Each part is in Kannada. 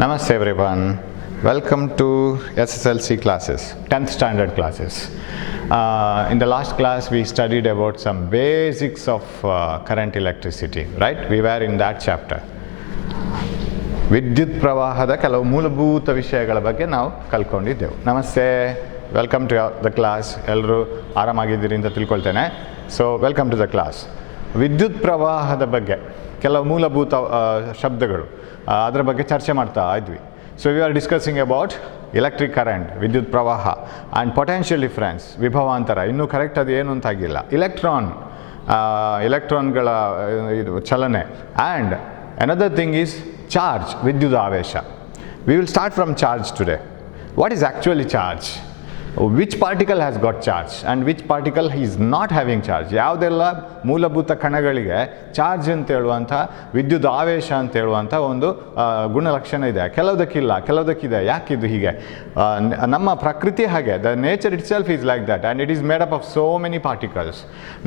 Namaste everyone. Welcome to SSLC classes, 10th standard classes. In the last class we studied about some basics of current electricity, right? We were in that chapter. ವಿದ್ಯುತ್ ಪ್ರವಾಹದ ಕೆಲವು ಮೂಲಭೂತ ವಿಷಯಗಳ ಬಗ್ಗೆ ನಾವು ಕಲ್ತ್ಕೊಂಡಿದ್ದೆವು. ನಮಸ್ತೆ, ವೆಲ್ಕಮ್ ಟು ದ ಕ್ಲಾಸ್. ಎಲ್ಲರೂ ಆರಾಮಾಗಿದ್ದೀರಿ ಅಂತ ತಿಳ್ಕೊಳ್ತೇನೆ. So welcome to the class. ವಿದ್ಯುತ್ ಪ್ರವಾಹದ ಬಗ್ಗೆ ಕೆಲವು ಮೂಲಭೂತ ಶಬ್ದಗಳು, ಅದರ ಬಗ್ಗೆ ಚರ್ಚೆ ಮಾಡ್ತಾ ಇದ್ವಿ. So we are discussing about electric current, ವಿದ್ಯುತ್ ಪ್ರವಾಹ, ಆ್ಯಂಡ್ ಪೊಟೆನ್ಷಿಯಲ್ ಡಿಫ್ರೆನ್ಸ್, ವಿಭವಾಂತರ. ಇನ್ನೂ ಕರೆಕ್ಟ್ ಅದು ಏನು ಅಂತಾಗಿಲ್ಲ. ಇಲೆಕ್ಟ್ರಾನ್ಗಳ ಇದು ಚಲನೆ, and another thing is charge, ವಿದ್ಯುತ್ ಆವೇಶ. We will start from charge today. What is actually charge? Which particle has got charge and which particle is not having charge? ಯಾವುದೆಲ್ಲ ಮೂಲಭೂತ ಕಣಗಳಿಗೆ ಚಾರ್ಜ್ ಅಂತ ಹೇಳುವಂಥ, ವಿದ್ಯುತ್ ಆವೇಶ ಅಂತ ಹೇಳುವಂಥ ಒಂದು ಗುಣಲಕ್ಷಣ ಇದೆ. ಕೆಲವುದಕ್ಕಿಲ್ಲ, ಕೆಲವುದಕ್ಕಿದೆ. ಯಾಕಿದು ಹೀಗೆ? ನಮ್ಮ ಪ್ರಕೃತಿ ಹಾಗೆ. The nature itself is like that and it is made up of so many particles.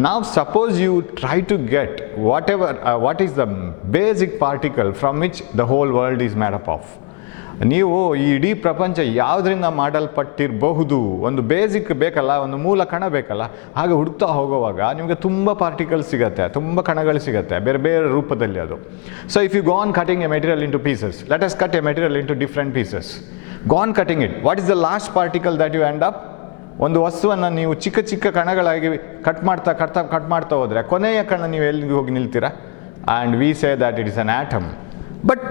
ನಾವು suppose you try to get what is the basic particle from which the whole world is made up of. ನೀವು ಈ ಇಡೀ ಪ್ರಪಂಚ ಯಾವುದರಿಂದ ಮಾಡಲ್ಪಟ್ಟಿರಬಹುದು, ಒಂದು ಬೇಸಿಕ್ ಬೇಕಲ್ಲ, ಒಂದು ಮೂಲ ಕಣ ಬೇಕಲ್ಲ. ಹಾಗೆ ಹುಡುಕ್ತಾ ಹೋಗುವಾಗ ನಿಮಗೆ ತುಂಬ ಪಾರ್ಟಿಕಲ್ಸ್ ಸಿಗುತ್ತೆ, ತುಂಬ ಕಣಗಳು ಸಿಗುತ್ತೆ, ಬೇರೆ ಬೇರೆ ರೂಪದಲ್ಲಿ ಅದು. So if you go on cutting a material into pieces, let us cut a material into different pieces. Go on cutting it. What is the last particle that you end up? ಒಂದು ವಸ್ತುವನ್ನು ನೀವು ಚಿಕ್ಕ ಚಿಕ್ಕ ಕಣಗಳಾಗಿ ಕಟ್ ಮಾಡ್ತಾ ಹೋದರೆ ಕೊನೆಯ ಕಣ ನೀವು ಎಲ್ಲಿಗೆ ಹೋಗಿ ನಿಲ್ತೀರಾ? And we say that it is an atom. But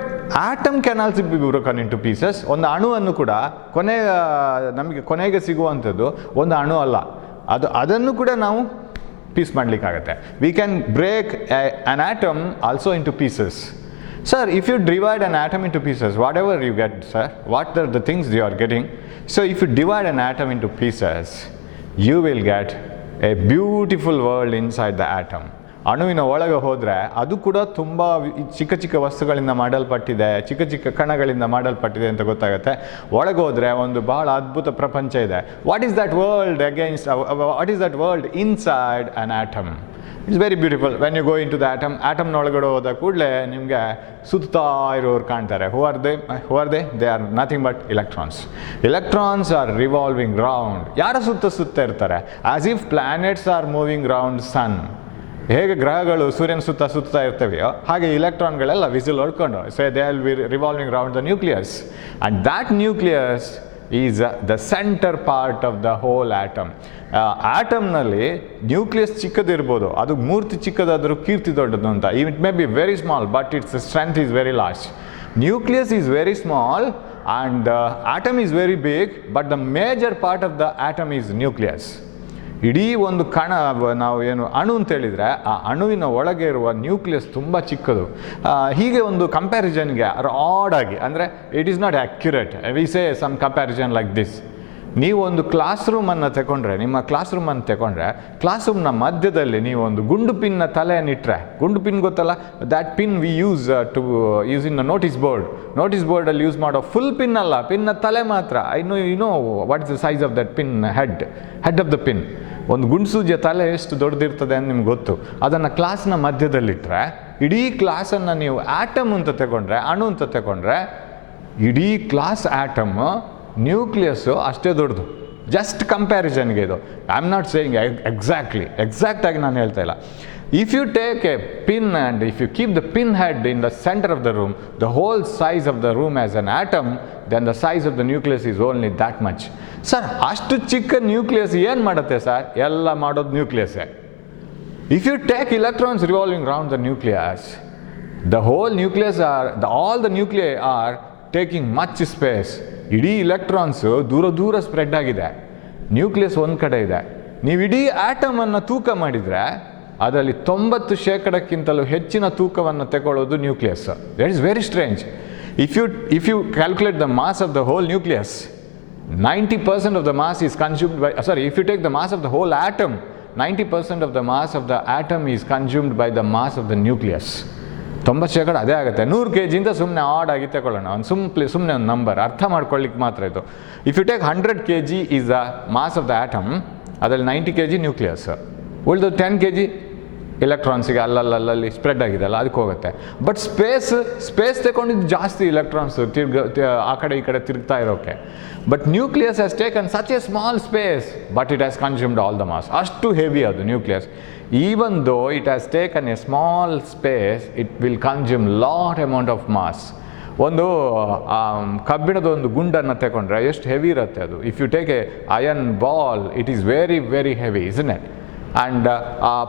atom can also be broken into pieces. ಒಂದು ಅಣುವನ್ನು ಕೂಡ ನಮಗೆ ಕೊನೆಗೆ ಸಿಗುವಂಥದ್ದು ಒಂದು ಅಣು ಅಲ್ಲ, ಅದನ್ನು ಕೂಡ ನಾವು ಪೀಸ್ ಮಾಡಲಿಕ್ಕಾಗತ್ತೆ. We can break an atom also into pieces. Sir, if you divide an atom into pieces, whatever you get, sir, what are the things you are getting? So if you divide an atom into pieces, you will get a beautiful world inside the atom. ಅಣುವಿನ ಒಳಗೆ ಹೋದರೆ ಅದು ಕೂಡ ತುಂಬ ಚಿಕ್ಕ ಚಿಕ್ಕ ವಸ್ತುಗಳಿಂದ ಮಾಡಲ್ಪಟ್ಟಿದೆ, ಚಿಕ್ಕ ಚಿಕ್ಕ ಕಣಗಳಿಂದ ಮಾಡಲ್ಪಟ್ಟಿದೆ ಅಂತ ಗೊತ್ತಾಗುತ್ತೆ. ಒಳಗೆ ಹೋದರೆ ಒಂದು ಬಹಳ ಅದ್ಭುತ ಪ್ರಪಂಚ ಇದೆ. What is that world against, what is that world inside an atom? It's very beautiful. When you go into the ಆಟಮ್ನೊಳಗಡೆ ಹೋದ ಕೂಡಲೇ ನಿಮಗೆ ಸುತ್ತಾ ಇರೋರು ಕಾಣ್ತಾರೆ. Who are they? They are nothing but electrons. Electrons are revolving round. ಯಾರ ಸುತ್ತ ಇರ್ತಾರೆ? As if planets are moving round sun. ಹೇಗೆ ಗ್ರಹಗಳು ಸೂರ್ಯನ ಸುತ್ತಾ ಇರ್ತವೆಯೋ ಹಾಗೆ ಇಲೆಕ್ಟ್ರಾನ್ಗಳೆಲ್ಲ ವಿಸಿಲ್ ಹೊಡ್ಕೊಂಡು, so they will be revolving round the nucleus. And that nucleus is the centre part of the whole atom. ಆಟಮ್ನಲ್ಲಿ ನ್ಯೂಕ್ಲಿಯಸ್ ಚಿಕ್ಕದಿರ್ಬೋದು, ಅದು ಮೂರ್ತಿ ಚಿಕ್ಕದಾದರೂ ಕೀರ್ತಿ ದೊಡ್ಡದು ಅಂತ. It may be very small but its strength is very large. Nucleus is very small and atom is very big, but the major part of the atom is nucleus. ಇಡೀ ಒಂದು ಕಣ, ನಾವು ಏನು ಅಣು ಅಂತೇಳಿದರೆ ಆ ಅಣುವಿನ ಒಳಗೆ ಇರುವ ನ್ಯೂಕ್ಲಿಯಸ್ ತುಂಬ ಚಿಕ್ಕದು. ಹೀಗೆ ಒಂದು ಕಂಪ್ಯಾರಿಸನ್ಗೆ ಆಡ್ ಆಗಿ, ಅಂದರೆ it is not accurate. We say some comparison like this. ನೀವು ಒಂದು ಕ್ಲಾಸ್ ರೂಮನ್ನು ತಗೊಂಡ್ರೆ, ನಿಮ್ಮ ಕ್ಲಾಸ್ ರೂಮನ್ನು ತಗೊಂಡ್ರೆ, ಕ್ಲಾಸ್ ರೂಮ್ನ ಮಧ್ಯದಲ್ಲಿ ನೀವು ಒಂದು ಗುಂಡು ಪಿನ್ನ ತಲೆಯನ್ನಿಟ್ಟರೆ, ಗುಂಡು ಪಿನ್ ಗೊತ್ತಲ್ಲ, that pin we use in the notice ಬೋರ್ಡಲ್ಲಿ ಯೂಸ್ ಮಾಡೋ ಫುಲ್ ಪಿನ್ ಅಲ್ಲ, ಪಿನ್ನ ತಲೆ ಮಾತ್ರ. You know what is the size of that pin head of the pin. ಒಂದು ಗುಂಡ್ಸೂಜಿಯ ತಲೆ ಎಷ್ಟು ದೊಡ್ಡದಿರ್ತದೆ ಅಂತ ನಿಮ್ಗೆ ಗೊತ್ತು. ಅದನ್ನು ಕ್ಲಾಸ್ನ ಮಧ್ಯದಲ್ಲಿಟ್ಟರೆ, ಇಡೀ ಕ್ಲಾಸನ್ನು ನೀವು ಆಟಮ್ ಅಂತ ತಗೊಂಡ್ರೆ, ಅಣು ಅಂತ ತಗೊಂಡ್ರೆ, ಇಡೀ ಕ್ಲಾಸ್ ಆಟಮ್, ನ್ಯೂಕ್ಲಿಯಸ್ಸು ಅಷ್ಟೇ ದೊಡ್ಡದು. ಜಸ್ಟ್ ಕಂಪ್ಯಾರಿಸನ್ಗೆ ಇದು. ಐ ಆಮ್ ನಾಟ್ ಸೇಯಿಂಗ್ ಎಕ್ಸಾಕ್ಟಾಗಿ ನಾನು ಹೇಳ್ತಾ ಇಲ್ಲ. If you take a pin and if you keep the pin head in the centre of the room, the whole size of the room as an atom, then the size of the nucleus is only that much. Sir, ಅಷ್ಟು ಚಿಕ್ಕ ನ್ಯೂಕ್ಲಿಯಸ್ ಏನು ಮಾಡುತ್ತೆ ಸರ್? ಎಲ್ಲ ಮಾಡೋದು ನ್ಯೂಕ್ಲಿಯಸ್ಸೇ. If you take electrons revolving round the nucleus, the whole nucleus all the nuclei are taking much space. ಇಡೀ ಇಲೆಕ್ಟ್ರಾನ್ಸು ದೂರ ಸ್ಪ್ರೆಡ್ ಆಗಿದೆ, ನ್ಯೂಕ್ಲಿಯಸ್ ಒಂದು ಕಡೆ ಇದೆ. ನೀವು ಇಡೀ ಆಟಮನ್ನು ತೂಕ ಮಾಡಿದರೆ ಅದರಲ್ಲಿ 90% ಹೆಚ್ಚಿನ ತೂಕವನ್ನು ತಗೊಳ್ಳೋದು nucleus. That is very strange. If you calculate the mass of the whole nucleus, 90% of the mass is consumed by, if you take the mass of the whole atom, 90% of the mass of the atom is consumed by the mass of the nucleus. 90% ಅದೇ ಆಗುತ್ತೆ. 100 kg ಇಂದ ಸುಮ್ಮನೆ ಆಡ್ ಆಗಿ ತಗೊಳ್ಳೋಣ, ಒಂದು ಸುಮ್ಮನೆ ಒಂದು ನಂಬರ್ ಅರ್ಥ ಮಾಡ್ಕೊಳ್ಳಿಕ್ಕೆ ಮಾತ್ರ ಇದು. If you take 100 kg is the mass of the atom, ಅದರಲ್ಲಿ 90 kg ನ್ಯೂಕ್ಲಿಯಸ್, ಉಳಿದು 10 kg ಎಲೆಕ್ಟ್ರಾನ್ಸಿಗೆ ಅಲ್ಲಲ್ಲಿ ಸ್ಪ್ರೆಡ್ ಆಗಿದೆಲ್ಲ ಅದಕ್ಕೆ ಹೋಗುತ್ತೆ. ಬಟ್ ಸ್ಪೇಸ್ ತಗೊಂಡಿದ್ದು ಜಾಸ್ತಿ ಎಲೆಕ್ಟ್ರಾನ್ಸ್ ಆ ಕಡೆ ಈ ಕಡೆ ತಿರುಗ್ತಾ ಇರೋಕ್ಕೆ. But nucleus has taken such a small space but it has consumed all the mass. ಅಷ್ಟು ಹೆವಿ ಅದು nucleus. Even though it has taken a small space, it will consume lot amount of mass. ಒಂದು ಕಬ್ಬಿಣದ ಒಂದು ಗುಂಡನ್ನು ತಗೊಂಡ್ರೆ ಎಷ್ಟು ಹೆವಿ ಇರುತ್ತೆ ಅದು. If you take a iron ball, it is very very heavy, isn't it? And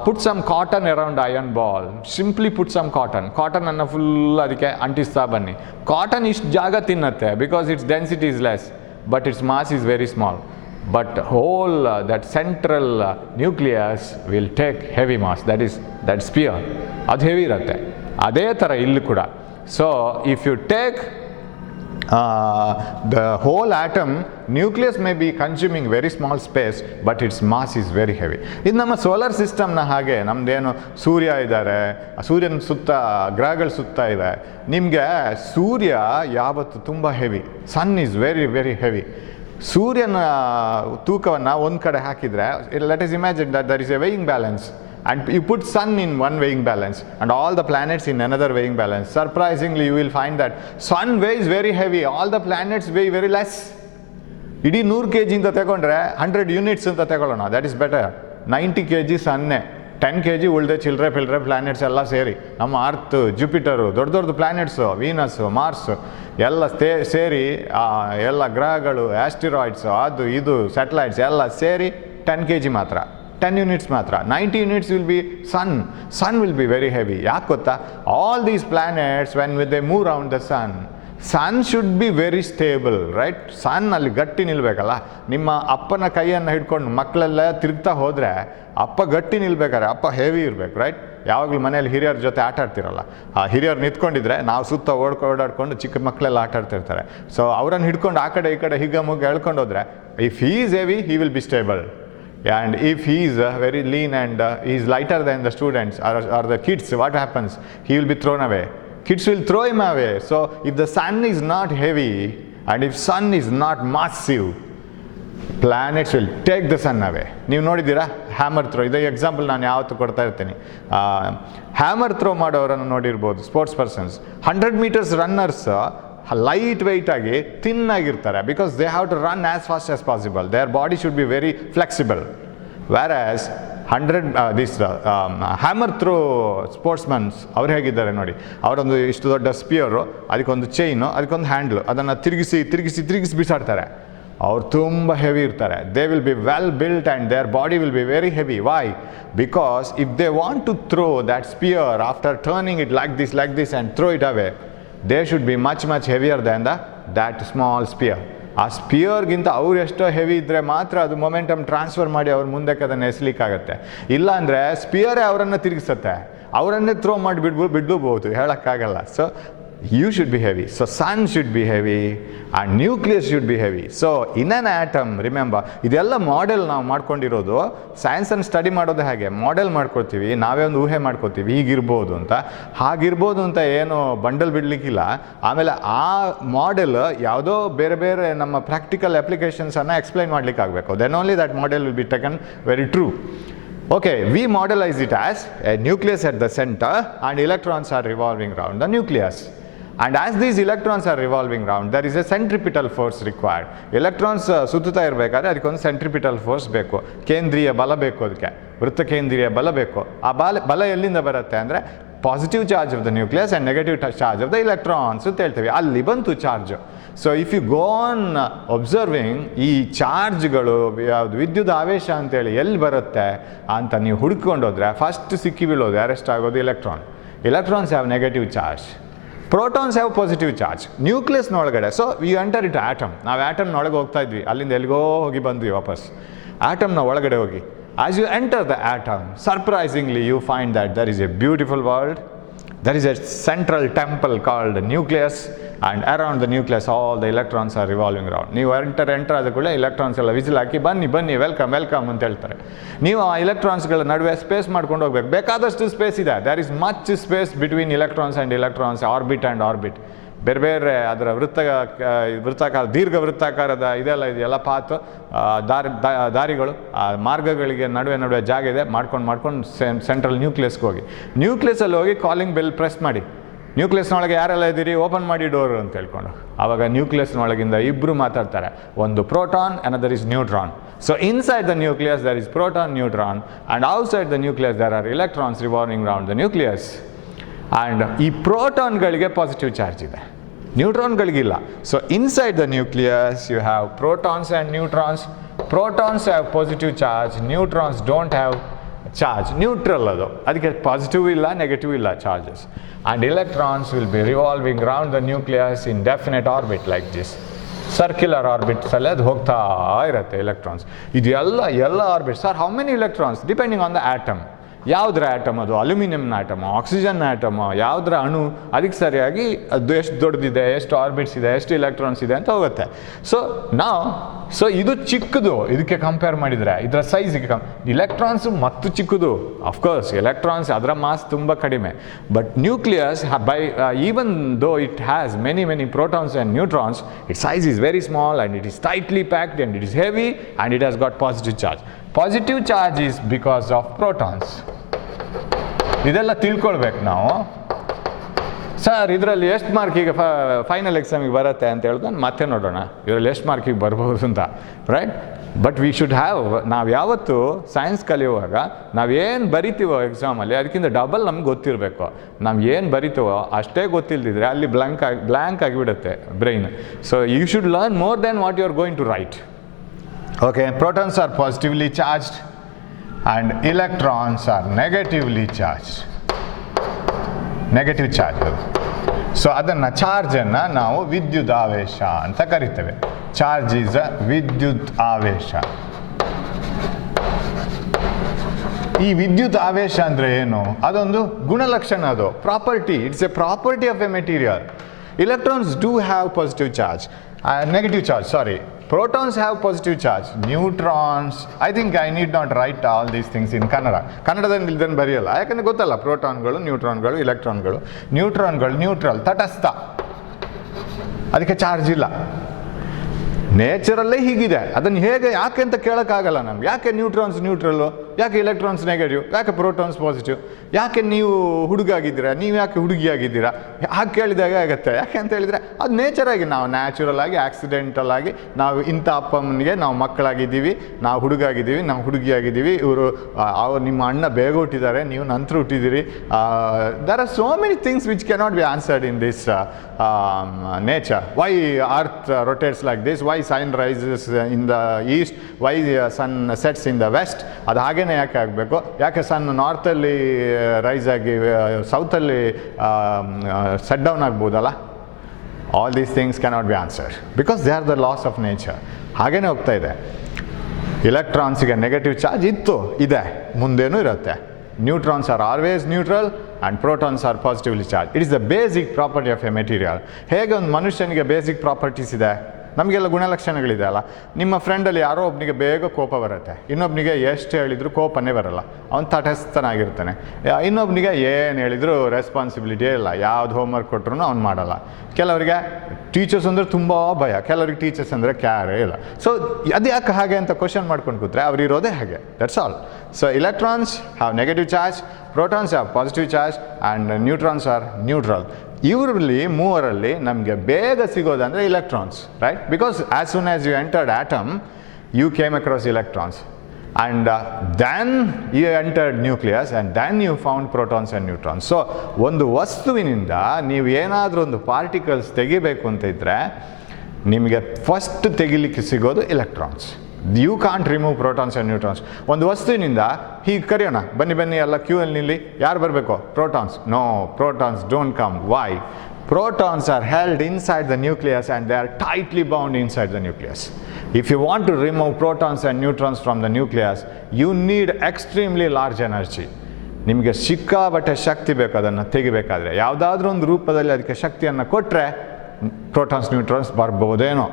put some cotton around iron ball. Simply put some cotton ಅನ್ನು ಫುಲ್ ಅದಕ್ಕೆ ಅಂಟಿಸ್ತಾ ಬನ್ನಿ. ಕಾಟನ್ ಇಷ್ಟು ಜಾಗ ತಿನ್ನತ್ತೆ because its density is less but its mass is very small. But whole that central nucleus will take heavy mass, that sphere ಅದು ಹೆವಿ ಇರುತ್ತೆ. ಅದೇ ಥರ ಇಲ್ಲಿ ಕೂಡ. So if you take the whole atom, nucleus may be consuming very small space but its mass is very heavy. ಇದು ನಮ್ಮ ಸೋಲಾರ್ ಸಿಸ್ಟಮ್ನ ಹಾಗೆ ನಮ್ಮದೇನು ಸೂರ್ಯ ಇದ್ದಾರೆ, ಸೂರ್ಯನ ಸುತ್ತ ಗ್ರಹಗಳ ಸುತ್ತ ಇದೆ. ನಿಮಗೆ ಸೂರ್ಯ ಯಾವತ್ತು ತುಂಬ heavy, sun is very very heavy. ಸೂರ್ಯನ ತೂಕವನ್ನು ಒಂದು ಕಡೆ ಹಾಕಿದರೆ, let is imagine that there is a weighing balance and you put sun in one weighing balance and all the planets in another weighing balance. Surprisingly you will find that sun weighs very heavy, all the planets weigh very less. ಇಡೀ 100 kg ಅಂತ ತಗೊಂಡ್ರೆ 100 ಯೂನಿಟ್ಸ್ ಅಂತ ತಗೊಳ್ಳೋಣ, ದಟ್ ಇಸ್ ಬೆಟರ್. 90 kg ಸನ್ನೆ, 10 kg ಉಳ್ದೆ ಚಿಲ್ಲರೆ ಪ್ಲಾನೆಟ್ಸ್ ಎಲ್ಲ ಸೇರಿ ನಮ್ಮ ಅರ್ತ್, ಜುಪಿಟರು, ದೊಡ್ಡ ಪ್ಲಾನೆಟ್ಸು, ವೀನಸ್ಸು, ಮಾರ್ಸು ಎಲ್ಲ ಸೇರಿ ಎಲ್ಲ ಗ್ರಹಗಳು, ಆಸ್ಟಿರಾಯ್ಡ್ಸು, ಅದು ಇದು ಸ್ಯಾಟಲೈಟ್ಸ್ ಎಲ್ಲ ಸೇರಿ 10 kg ಮಾತ್ರ, 10 units ಮಾತ್ರ. 90 units will be sun will be very heavy. ಯಾಕೆ ಗೊತ್ತಾ? all these planets when they move around the sun should be very stable, right? sun ಅಲ್ಲಿ ಗಟ್ಟಿ ನಿಲ್ಬೇಕಲ್ಲ. ನಿಮ್ಮ ಅಪ್ಪನ ಕೈಯನ್ನು ಹಿಡ್ಕೊಂಡು ಮಕ್ಕಳೆಲ್ಲ ತಿರುಗ್ತಾ ಹೋದರೆ ಅಪ್ಪ ಗಟ್ಟಿ ನಿಲ್ಬೇಕಾರೆ ಅಪ್ಪ ಹೆವಿ ಇರಬೇಕು, ರೈಟ್? ಯಾವಾಗಲೂ ಮನೇಲಿ ಹಿರಿಯರ ಜೊತೆ ಆಟ ಆಡ್ತಿರಲ್ಲ, ಆ ಹಿರಿಯರು ನಿಂತ್ಕೊಂಡಿದ್ರೆ ನಾವು ಸುತ್ತ ಓಡಾಡ್ಕೊಂಡು ಚಿಕ್ಕ ಮಕ್ಕಳೆಲ್ಲ ಆಟ ಆಡ್ತಿರ್ತಾರೆ. ಸೊ ಅವರನ್ನು ಹಿಡ್ಕೊಂಡು ಆ ಕಡೆ ಈ ಕಡೆ ಹಿಗ್ಗ ಮುಗ್ಗ ಹೇಳ್ಕೊಂಡು ಹೋದರೆ, if he is heavy he will be stable. And if he is very lean and he is lighter than the students or the kids, what happens? He will be thrown away. Kids will throw him away. So if the sun is not heavy and if sun is not massive, planets will take the sun away. ನೀವು ನೋಡಿದ್ದೀರಾ ಹ್ಯಾಮರ್ ಥ್ರೋ? ಇದು ಎಕ್ಸಾಂಪಲ್ ನಾನು ಯಾವತ್ತೂ ಕೊಡ್ತಾ ಇರ್ತೀನಿ. ಹ್ಯಾಮರ್ ಥ್ರೋ ಮಾಡೋರನ್ನು ನೋಡಿರ್ಬೋದು, sports persons. 100 meters runners light weight ಆಗಿ ತಿನ್ನಾಗಿರ್ತಾರೆ because they have to run as fast as possible. Their body should be very flexible. Whereas hammer throw sportsmans ಅವ್ರು ಹೇಗಿದ್ದಾರೆ ನೋಡಿ, ಅವರೊಂದು ಇಷ್ಟು ದೊಡ್ಡ ಸ್ಪಿಯರು, ಅದಕ್ಕೊಂದು ಚೈನು, ಅದಕ್ಕೊಂದು ಹ್ಯಾಂಡ್ಲು, ಅದನ್ನು ತಿರುಗಿಸಿ ಬಿಸಾಡ್ತಾರೆ. ಅವ್ರು ತುಂಬ ಹೆವಿ ಇರ್ತಾರೆ. They will be well built and their body will be very heavy. Why? Because if they want to throw that spear after turning it like this and throw it away, they should be much heavier than that small spear. ಆ ಸ್ಪಿಯರ್ಗಿಂತ ಅವ್ರು ಎಷ್ಟೋ ಹೆವಿ ಇದ್ದರೆ ಮಾತ್ರ ಅದು ಮೊಮೆಂಟಮ್ ಟ್ರಾನ್ಸ್ಫರ್ ಮಾಡಿ ಅವ್ರ ಮುಂದಕ್ಕೆ ಅದನ್ನು ಎಸ್ಲಿಕ್ಕಾಗತ್ತೆ. ಇಲ್ಲ ಅಂದರೆ ಸ್ಪಿಯರೇ ಅವರನ್ನು ತಿರುಗಿಸುತ್ತೆ, ಅವರನ್ನೇ ಥ್ರೋ ಮಾಡಿ ಬಿಡ್ಬೋದು, ಹೇಳೋಕ್ಕಾಗಲ್ಲ. So you should be heavy. So sun should be heavy and nucleus should be heavy. So in an atom, remember, ಇದೆಲ್ಲ ಮಾಡೆಲ್ ನಾವು ಮಾಡ್ಕೊಂಡಿರೋದು. ಸೈನ್ಸನ್ನು ಸ್ಟಡಿ ಮಾಡೋದು ಹಾಗೆ ಮಾಡೆಲ್ ಮಾಡ್ಕೊಳ್ತೀವಿ, ನಾವೇ ಒಂದು ಊಹೆ ಮಾಡ್ಕೊತೀವಿ ಹೀಗಿರ್ಬೋದು ಅಂತ. ಹಾಗಿರ್ಬೋದು ಅಂತ ಏನು ಬಂಡಲ್ ಬಿಡಲಿಕ್ಕಿಲ್ಲ. ಆಮೇಲೆ ಆ ಮಾಡೆಲ್ ಯಾವುದೋ ಬೇರೆ ನಮ್ಮ ಪ್ರಾಕ್ಟಿಕಲ್ ಅಪ್ಲಿಕೇಶನ್ಸನ್ನು ಎಕ್ಸ್ಪ್ಲೈನ್ ಮಾಡಲಿಕ್ಕಾಗಬೇಕು. Then only that model will be taken very true. Okay, we modelize it as a nucleus at the center and electrons are revolving around the nucleus. And as these electrons are revolving around, there is a centripetal force required. Electrons ಸುತ್ತುತ್ತಾ ಇರಬೇಕಾದ್ರೆ ಅದಕ್ಕೊಂದು ಸೆಂಟ್ರಿಪಿಟಲ್ ಫೋರ್ಸ್ ಬೇಕು, ಕೇಂದ್ರೀಯ ಬಲ ಬೇಕು, ಅದಕ್ಕೆ ವೃತ್ತ ಕೇಂದ್ರೀಯ ಬಲ ಬೇಕು. ಆ ಬಲ ಎಲ್ಲಿಂದ ಬರುತ್ತೆ ಅಂದರೆ positive charge of the nucleus and negative charge of the electrons ಅಂತ ಹೇಳ್ತೀವಿ. ಅಲ್ಲಿ ಬಂತು charge. So if you go on observing, ಈ ಚಾರ್ಜ್ಗಳು ಯಾವುದು ವಿದ್ಯುತ್ ಆವೇಶ ಅಂತೇಳಿ ಎಲ್ಲಿ ಬರುತ್ತೆ ಅಂತ ನೀವು ಹುಡುಕೊಂಡೋದ್ರೆ ಫಸ್ಟ್ ಸಿಕ್ಕಿ ಬೀಳೋದು ಅರೆಸ್ಟ್ ಆಗೋದು electrons have negative charge, protons have positive charge ನ್ಯೂಕ್ಲಿಯಸ್ನೊಳಗಡೆ. So we enter it atom. ನಾವು ಆಟಮ್ನೊಳಗೆ ಹೋಗ್ತಾ ಇದ್ವಿ, ಅಲ್ಲಿಂದ ಎಲ್ಲಿಗೋ ಹೋಗಿ ಬಂದ್ವಿ ವಾಪಸ್ ಆಟಮ್ನ ಒಳಗಡೆ ಹೋಗಿ. As you enter the atom, surprisingly you find that there is a beautiful world. There is a central temple called nucleus, and around the nucleus all the electrons are revolving around. ನೀವು ಎಂಟರ್ ಆದ ಕೂಡ ಎಲೆಕ್ಟ್ರಾನ್ಸ್ ಎಲ್ಲ ವಿಸಿಲ್ ಹಾಕಿ ಬನ್ನಿ ವೆಲ್ಕಮ್ ಅಂತ ಹೇಳ್ತಾರೆ. ನೀವು ಆ ಎಲೆಕ್ಟ್ರಾನ್ಸ್ಗಳ ನಡುವೆ ಸ್ಪೇಸ್ ಮಾಡ್ಕೊಂಡು ಹೋಗ್ಬೇಕು. ಬೇಕಾದಷ್ಟು ಸ್ಪೇಸ್ ಇದೆ. There is much space between electrons and electrons, orbit and orbit. ಬೇರೆ ಬೇರೆ ಅದರ ವೃತ್ತಾಕಾರ ದೀರ್ಘ ವೃತ್ತಾಕಾರದ ಇದೆಲ್ಲ ಪಾತ್ ದಾರಿಗಳು, ಆ ಮಾರ್ಗಗಳಿಗೆ ನಡುವೆ ಜಾಗ ಇದೆ, ಮಾಡ್ಕೊಂಡು ಸೆಂಟ್ರಲ್ ನ್ಯೂಕ್ಲಿಯಸ್ಗೆ ಹೋಗಿ, ನ್ಯೂಕ್ಲಿಯಸಲ್ಲಿ ಹೋಗಿ ಕಾಲಿಂಗ್ ಬೆಲ್ ಪ್ರೆಸ್ ಮಾಡಿ, ನ್ಯೂಕ್ಲಿಯಸ್ನೊಳಗೆ ಯಾರೆಲ್ಲ ಇದ್ದೀರಿ ಓಪನ್ ಮಾಡಿ ಡೋರು ಅಂತ ಹೇಳ್ಕೊಂಡು. ಆವಾಗ ನ್ಯೂಕ್ಲಿಯಸ್ನೊಳಗಿಂದ ಇಬ್ಬರು ಮಾತಾಡ್ತಾರೆ, ಒಂದು proton another is neutron. So inside the nucleus there is proton, neutron, and outside the nucleus there are electrons revolving round the nucleus. And ಈ ಪ್ರೋಟಾನ್ಗಳಿಗೆ ಪಾಸಿಟಿವ್ ಚಾರ್ಜ್ ಇದೆ, ನ್ಯೂಟ್ರಾನ್ಗಳಿಗಿಲ್ಲ. So inside the nucleus you have protons and neutrons. Protons have positive charge, neutrons don't have charge, neutral ಅದು, ಅದಕ್ಕೆ ಪಾಸಿಟಿವ್ ಇಲ್ಲ ನೆಗೆಟಿವ್ ಇಲ್ಲ charges. And electrons will be revolving round the nucleus in definite orbit like this. Circular ಆರ್ಬಿಟ್ಸಲ್ಲಿ ಅದು ಹೋಗ್ತಾ ಇರುತ್ತೆ ಎಲೆಕ್ಟ್ರಾನ್ಸ್. ಇದು ಎಲ್ಲ orbit. Sir how many electrons? Depending on the atom. ಯಾವುದರ ಆಟಮ್ ಅದು? ಅಲ್ಯೂಮಿನಿಯಂನ ಆಟಮು, ಆಕ್ಸಿಜನ್ ಆಟಮು, ಯಾವುದರ ಅಣು, ಅದಕ್ಕೆ ಸರಿಯಾಗಿ ಅದು ಎಷ್ಟು ದೊಡ್ಡದಿದೆ, ಎಷ್ಟು ಆರ್ಬಿಟ್ಸ್ ಇದೆ, ಎಷ್ಟು ಎಲೆಕ್ಟ್ರಾನ್ಸ್ ಇದೆ ಅಂತ ಹೋಗುತ್ತೆ. ಸೊ ಇದು ಚಿಕ್ಕದು, ಇದಕ್ಕೆ ಕಂಪೇರ್ ಮಾಡಿದರೆ ಇದರ ಸೈಜಿಗೆ ಇಲೆಕ್ಟ್ರಾನ್ಸು ಮತ್ತು ಚಿಕ್ಕದು. ಅಫ್ಕೋರ್ಸ್ ಎಲೆಕ್ಟ್ರಾನ್ಸ್ ಅದರ ಮಾಸ್ ತುಂಬ ಕಡಿಮೆ. But nucleus even though it has many protons and neutrons, its size is very small and it is tightly packed and it is heavy and it has got positive charge. Positive charge is because of protons. ಇದೆಲ್ಲ ತಿಳ್ಕೊಳ್ಬೇಕು ನಾವು. ಸರ್ ಇದರಲ್ಲಿ ಎಷ್ಟು ಮಾರ್ಕಿಗೆ ಫೈನಲ್ ಎಕ್ಸಾಮಿಗೆ ಬರುತ್ತೆ ಅಂತ ಹೇಳ್ಕೊಂಡು ಮತ್ತೆ ನೋಡೋಣ ಇದರಲ್ಲಿ ಎಷ್ಟು ಮಾರ್ಕಿಗೆ ಬರ್ಬೋದು ಅಂತ, right? But we should have, ನಾವು ಯಾವತ್ತು ಸೈನ್ಸ್ ಕಲಿಯುವಾಗ ನಾವೇನು ಬರಿತೀವೋ ಎಕ್ಸಾಮಲ್ಲಿ ಅದಕ್ಕಿಂತ ಡಬಲ್ ನಮ್ಗೆ ಗೊತ್ತಿರಬೇಕು. ನಾವು ಏನು ಬರಿತೀವೋ ಅಷ್ಟೇ ಗೊತ್ತಿಲ್ಲದಿದ್ರೆ ಅಲ್ಲಿ ಬ್ಲ್ಯಾಂಕ್ ಆಗಿಬಿಡುತ್ತೆ brain. So you should learn more then what you are going to write. Okay, protons are positively charged and electrons are negatively charged. Negative charge. So ಅದನ್ನು ಚಾರ್ಜನ್ನು ನಾವು ವಿದ್ಯುದಾವೇಶ ಅಂತ ಕರಿತೇವೆ. ಚಾರ್ಜ್ ಈಸ್ ಅ ವಿದ್ಯುತ್ ಆವೇಶ. ಈ ವಿದ್ಯುತ್ ಆವೇಶ ಅಂದರೆ ಏನು? ಅದೊಂದು ಗುಣಲಕ್ಷಣ, ಅದು property. It's A property of A material. Electrons do have positive charge, negative charge, sorry. Protons have positive charge. Neutrons, I think I need not write all these things in Kannada. ಕನ್ನಡದಲ್ಲಿ ಇಲ್ದೇನು ಬರೆಯಲ್ಲ, ಯಾಕಂದರೆ ಗೊತ್ತಲ್ಲ, ಪ್ರೋಟಾನ್ಗಳು, ನ್ಯೂಟ್ರಾನ್ಗಳು, ಇಲೆಕ್ಟ್ರಾನ್ಗಳು. ನ್ಯೂಟ್ರಾನ್ಗಳು ನ್ಯೂಟ್ರಲ್, ತಟಸ್ಥ, ಅದಕ್ಕೆ ಚಾರ್ಜ್ ಇಲ್ಲ. ನೇಚರಲ್ಲೇ ಹೀಗಿದೆ. ಅದನ್ನು ಹೇಗೆ ಯಾಕೆ ಅಂತ ಕೇಳೋಕ್ಕಾಗಲ್ಲ ನಮ್ಗೆ. ಯಾಕೆ ನ್ಯೂಟ್ರಾನ್ಸ್ ನ್ಯೂಟ್ರಲ್ಲು, ಯಾಕೆ ಇಲೆಕ್ಟ್ರಾನ್ಸ್ ನೆಗೆಟಿವ್, ಯಾಕೆ ಪ್ರೋಟಾನ್ಸ್ ಪಾಸಿಟಿವ್, ಯಾಕೆ ನೀವು ಹುಡುಗಾಗಿದ್ದೀರಾ, ನೀವು ಯಾಕೆ ಹುಡುಗಿಯಾಗಿದ್ದೀರಾ, ಹಾಗೆ ಕೇಳಿದಾಗ ಆಗುತ್ತೆ. ಯಾಕೆ ಅಂತ ಹೇಳಿದರೆ ಅದು ನೇಚರಾಗಿ, ನಾವು ನ್ಯಾಚುರಲ್ ಆಗಿ ಆಕ್ಸಿಡೆಂಟಲ್ ಆಗಿ ನಾವು ಇಂಥ ಅಪ್ಪಮ್ಮನಿಗೆ ನಾವು ಮಕ್ಕಳಾಗಿದ್ದೀವಿ, ನಾವು ಹುಡುಗಾಗಿದ್ದೀವಿ, ನಾವು ಹುಡುಗಿಯಾಗಿದ್ದೀವಿ, ಅವರು ನಿಮ್ಮ ಅಣ್ಣ ಬೇಗ ಹುಟ್ಟಿದ್ದಾರೆ, ನೀವು ನಂತರ ಹುಟ್ಟಿದ್ದೀರಿ. There are so many things which cannot be answered in this nature. Why earth rotates like this, why sun rises in the east, why sun sets in the west, ಅದು ಹಾಗೇನೆ ಯಾಕೆ ಆಗಬೇಕು, ಯಾಕೆ ಸನ್ ನಾರ್ತಲ್ಲಿ ರೈಸ್ ಆಗಿ ಸೌತಲ್ಲಿ ಸೆಟ್ ಡೌನ್ ಆಗ್ಬೋದಲ್ಲ. All these things cannot be answered because they are the loss of nature. ಹಾಗೇನೆ ಹೋಗ್ತಾ ಇದೆ. ಇಲೆಕ್ಟ್ರಾನ್ಸಿಗೆ ನೆಗೆಟಿವ್ ಚಾರ್ಜ್ ಇದೆ, ಮುಂದೇನೂ ಇರುತ್ತೆ. Neutrons are always neutral and protons are positively charged. It is the basic property of a material. ಹೇಗೆ ಒಂದು ಮನುಷ್ಯನಿಗೆ ಬೇಸಿಕ್ ಪ್ರಾಪರ್ಟೀಸ್ ಇದೆ, ನಮಗೆಲ್ಲ ಗುಣಲಕ್ಷಣಗಳಿದೆ ಅಲ್ಲ. ನಿಮ್ಮ ಫ್ರೆಂಡಲ್ಲಿ ಯಾರೋ ಒಬ್ಬನಿಗೆ ಬೇಗ ಕೋಪ ಬರುತ್ತೆ, ಇನ್ನೊಬ್ಬನಿಗೆ ಎಷ್ಟು ಹೇಳಿದ್ರು ಕೋಪನೇ ಬರಲ್ಲ, ಅವನು ತಟಸ್ಥನಾಗಿರ್ತಾನೆ. ಇನ್ನೊಬ್ಬನಿಗೆ ಏನು ಹೇಳಿದ್ರು ರೆಸ್ಪಾನ್ಸಿಬಿಲಿಟಿ ಇಲ್ಲ, ಯಾವ್ದು ಹೋಮ್ವರ್ಕ್ ಕೊಟ್ಟರು ಅವ್ನು ಮಾಡಲ್ಲ. ಕೆಲವರಿಗೆ ಟೀಚರ್ಸ್ ಅಂದರೆ ತುಂಬ ಭಯ, ಕೆಲವರಿಗೆ ಟೀಚರ್ಸ್ ಅಂದರೆ ಕ್ಯಾರೇ ಇಲ್ಲ. ಸೊ ಅದು ಯಾಕೆ ಹಾಗೆ ಅಂತ ಕ್ವಶನ್ ಮಾಡ್ಕೊಂಡು ಕೂತ್ರೆ ಅವ್ರು ಇರೋದೇ ಹಾಗೆ. That's all. So electrons have negative charge, protons have positive charge and neutrons are neutral. ಇವರಲ್ಲಿ ಮೂವರಲ್ಲಿ ನಮಗೆ ಬೇಗ ಸಿಗೋದಂದರೆ electrons, right? Because as soon as you entered atom, you came across electrons and then you entered nucleus and then you found protons and neutrons. So ಒಂದು ವಸ್ತುವಿನಿಂದ ನೀವು ಏನಾದರೂ ಒಂದು ಪಾರ್ಟಿಕಲ್ಸ್ ತೆಗಿಬೇಕು ಅಂತ ಇದ್ದರೆ ನಿಮಗೆ ಫಸ್ಟ್ ತೆಗಿಲಿಕ್ಕೆ ಸಿಗೋದು electrons. You can't remove protons and neutrons. ಒಂದು ವಸ್ತುವಿನಿಂದ ಹೀಗೆ ಕರೆಯೋಣ, ಬನ್ನಿ ಎಲ್ಲ ಕ್ಯೂಯಲ್ಲಿ ನಿಲ್ಲಿ, ಯಾರು ಬರಬೇಕು? Protons. No, protons don't come. Why? Protons are held inside the nucleus and they are tightly bound inside the nucleus. If you want to remove protons and neutrons from the nucleus, you need extremely large energy. ನಿಮಗೆ ಸಿಕ್ಕಾಬಟ್ಟೆ ಶಕ್ತಿ ಬೇಕು ಅದನ್ನು ತೆಗಿಬೇಕಾದ್ರೆ. ಯಾವುದಾದ್ರೂ ಒಂದು ರೂಪದಲ್ಲಿ ಅದಕ್ಕೆ ಶಕ್ತಿಯನ್ನು ಕೊಟ್ಟರೆ ಪ್ರೋಟಾನ್ಸ್ ನ್ಯೂಟ್ರಾನ್ಸ್ ಬರ್ಬೋದೇನೋ,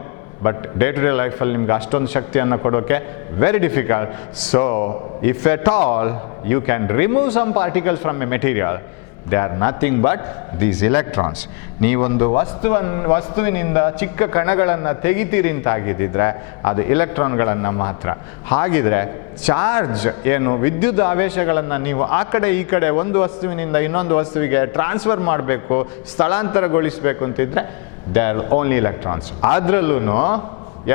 ಬಟ್ ಡೇ ಟು ಡೇ ಲೈಫಲ್ಲಿ ನಿಮ್ಗೆ ಅಷ್ಟೊಂದು ಶಕ್ತಿಯನ್ನು ಕೊಡೋಕ್ಕೆ very difficult. So if at all you can remove some particles from a material, they are nothing but these electrons. ನೀವೊಂದು ವಸ್ತುವಿನಿಂದ ಚಿಕ್ಕ ಕಣಗಳನ್ನು ತೆಗಿತೀರಿ ಅಂತಾಗಿದ್ದರೆ ಅದು ಇಲೆಕ್ಟ್ರಾನ್ಗಳನ್ನು ಮಾತ್ರ. ಹಾಗಿದ್ರೆ ಚಾರ್ಜ್ ಏನು, ವಿದ್ಯುತ್ ಆವೇಶಗಳನ್ನು ನೀವು ಆ ಕಡೆ ಈ ಕಡೆ ಒಂದು ವಸ್ತುವಿನಿಂದ ಇನ್ನೊಂದು ವಸ್ತುವಿಗೆ ಟ್ರಾನ್ಸ್ಫರ್ ಮಾಡಬೇಕು, ಸ್ಥಳಾಂತರಗೊಳಿಸಬೇಕು ಅಂತಿದ್ರೆ ದೇ ಆರ್ ಓನ್ಲಿ ಇಲೆಕ್ಟ್ರಾನ್ಸ್. ಅದರಲ್ಲೂ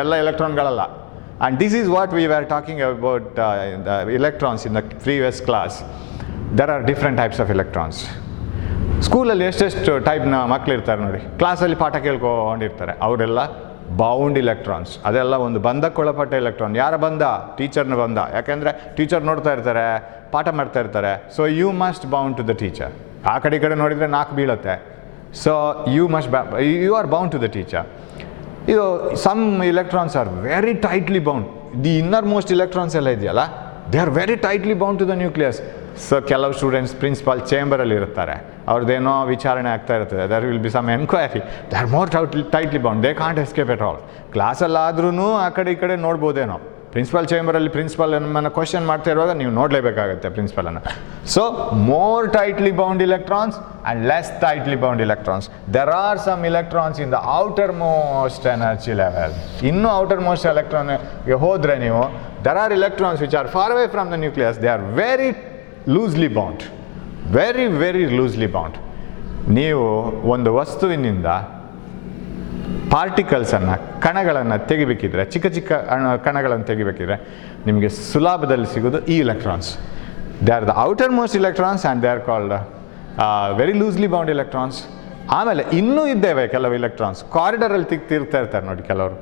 ಎಲ್ಲ ಎಲೆಕ್ಟ್ರಾನ್ಗಳಲ್ಲ. And this is what we were talking about the electrons in the previous class. There are different types of electrons. ಸ್ಕೂಲಲ್ಲಿ ಎಷ್ಟೆಷ್ಟು ಟೈಪ್ನ ಮಕ್ಕಳಿರ್ತಾರೆ ನೋಡಿ, ಕ್ಲಾಸಲ್ಲಿ ಪಾಠ ಕೇಳ್ಕೊಂಡಿರ್ತಾರೆ, ಅವರೆಲ್ಲ ಬೌಂಡ್ ಇಲೆಕ್ಟ್ರಾನ್ಸ್. ಅದೆಲ್ಲ ಒಂದು ಬಂಧಕ್ಕೊಳಪಟ್ಟ ಇಲೆಕ್ಟ್ರಾನ್. ಯಾರ ಬಂಧ? ಟೀಚರ್ನ ಬಂಧ. ಯಾಕೆಂದರೆ ಟೀಚರ್ ನೋಡ್ತಾ ಇರ್ತಾರೆ, ಪಾಠ ಮಾಡ್ತಾ ಇರ್ತಾರೆ. So you must bound to the teacher. ಆ ಕಡೆ ಈ ಕಡೆ ನೋಡಿದರೆ 4 ಬೀಳುತ್ತೆ. So you are bound to the teacher. Some electrons are very tightly bound. The inner most electrons ಎಲ್ಲ ಇದೆಯಲ್ಲ, they are very tightly bound to the nucleus. So ಕೆಲವು ಸ್ಟೂಡೆಂಟ್ಸ್ ಪ್ರಿನ್ಸಿಪಾಲ್ ಚೇಂಬರಲ್ಲಿ ಇರ್ತಾರೆ, ಅವ್ರದ್ದೇನೋ ವಿಚಾರಣೆ ಆಗ್ತಾ ಇರ್ತದೆ, there will be some enquiry, they are more tightly bound, they can't escape at all. ಕ್ಲಾಸಲ್ಲಾದ್ರೂ ಆ ಕಡೆ ಈ ಕಡೆ ನೋಡ್ಬೋದೇನೋ, ಪ್ರಿನ್ಸಿಪಲ್ ಚೇಂಬರಲ್ಲಿ ಪ್ರಿನ್ಸಿಪಲ್ ನಮ್ಮನ್ನು ಕ್ವಶನ್ ಮಾಡ್ತಾ ಇರುವಾಗ ನೀವು ನೋಡಲೇಬೇಕಾಗುತ್ತೆ ಪ್ರಿನ್ಸಿಪಲನ್ನು. So more tightly bound electrons and less tightly bound electrons. There are some electrons in the outermost energy level. Innu outermost electron ge hodre ನೀವು, there are electrons which are far away from the nucleus. They are very loosely bound, very very loosely bound. ನೀವು ಒಂದು ವಸ್ತುವಿನಿಂದ ಪಾರ್ಟಿಕಲ್ಸನ್ನು, ಕಣಗಳನ್ನು ತೆಗಿಬೇಕಿದ್ರೆ, ಚಿಕ್ಕ ಚಿಕ್ಕ ಕಣಗಳನ್ನು ತೆಗಿಬೇಕಿದ್ರೆ ನಿಮಗೆ ಸುಲಭದಲ್ಲಿ ಸಿಗೋದು ಈ electrons. They are the outermost electrons and they are called very loosely bound electrons. ಆಮೇಲೆ ಇನ್ನೂ ಇದ್ದೇವೆ ಕೆಲವು ಇಲೆಕ್ಟ್ರಾನ್ಸ್, ಕಾರಿಡರಲ್ಲಿ ತಿರ್ತಾ ಇರ್ತಾರೆ ನೋಡಿ ಕೆಲವರು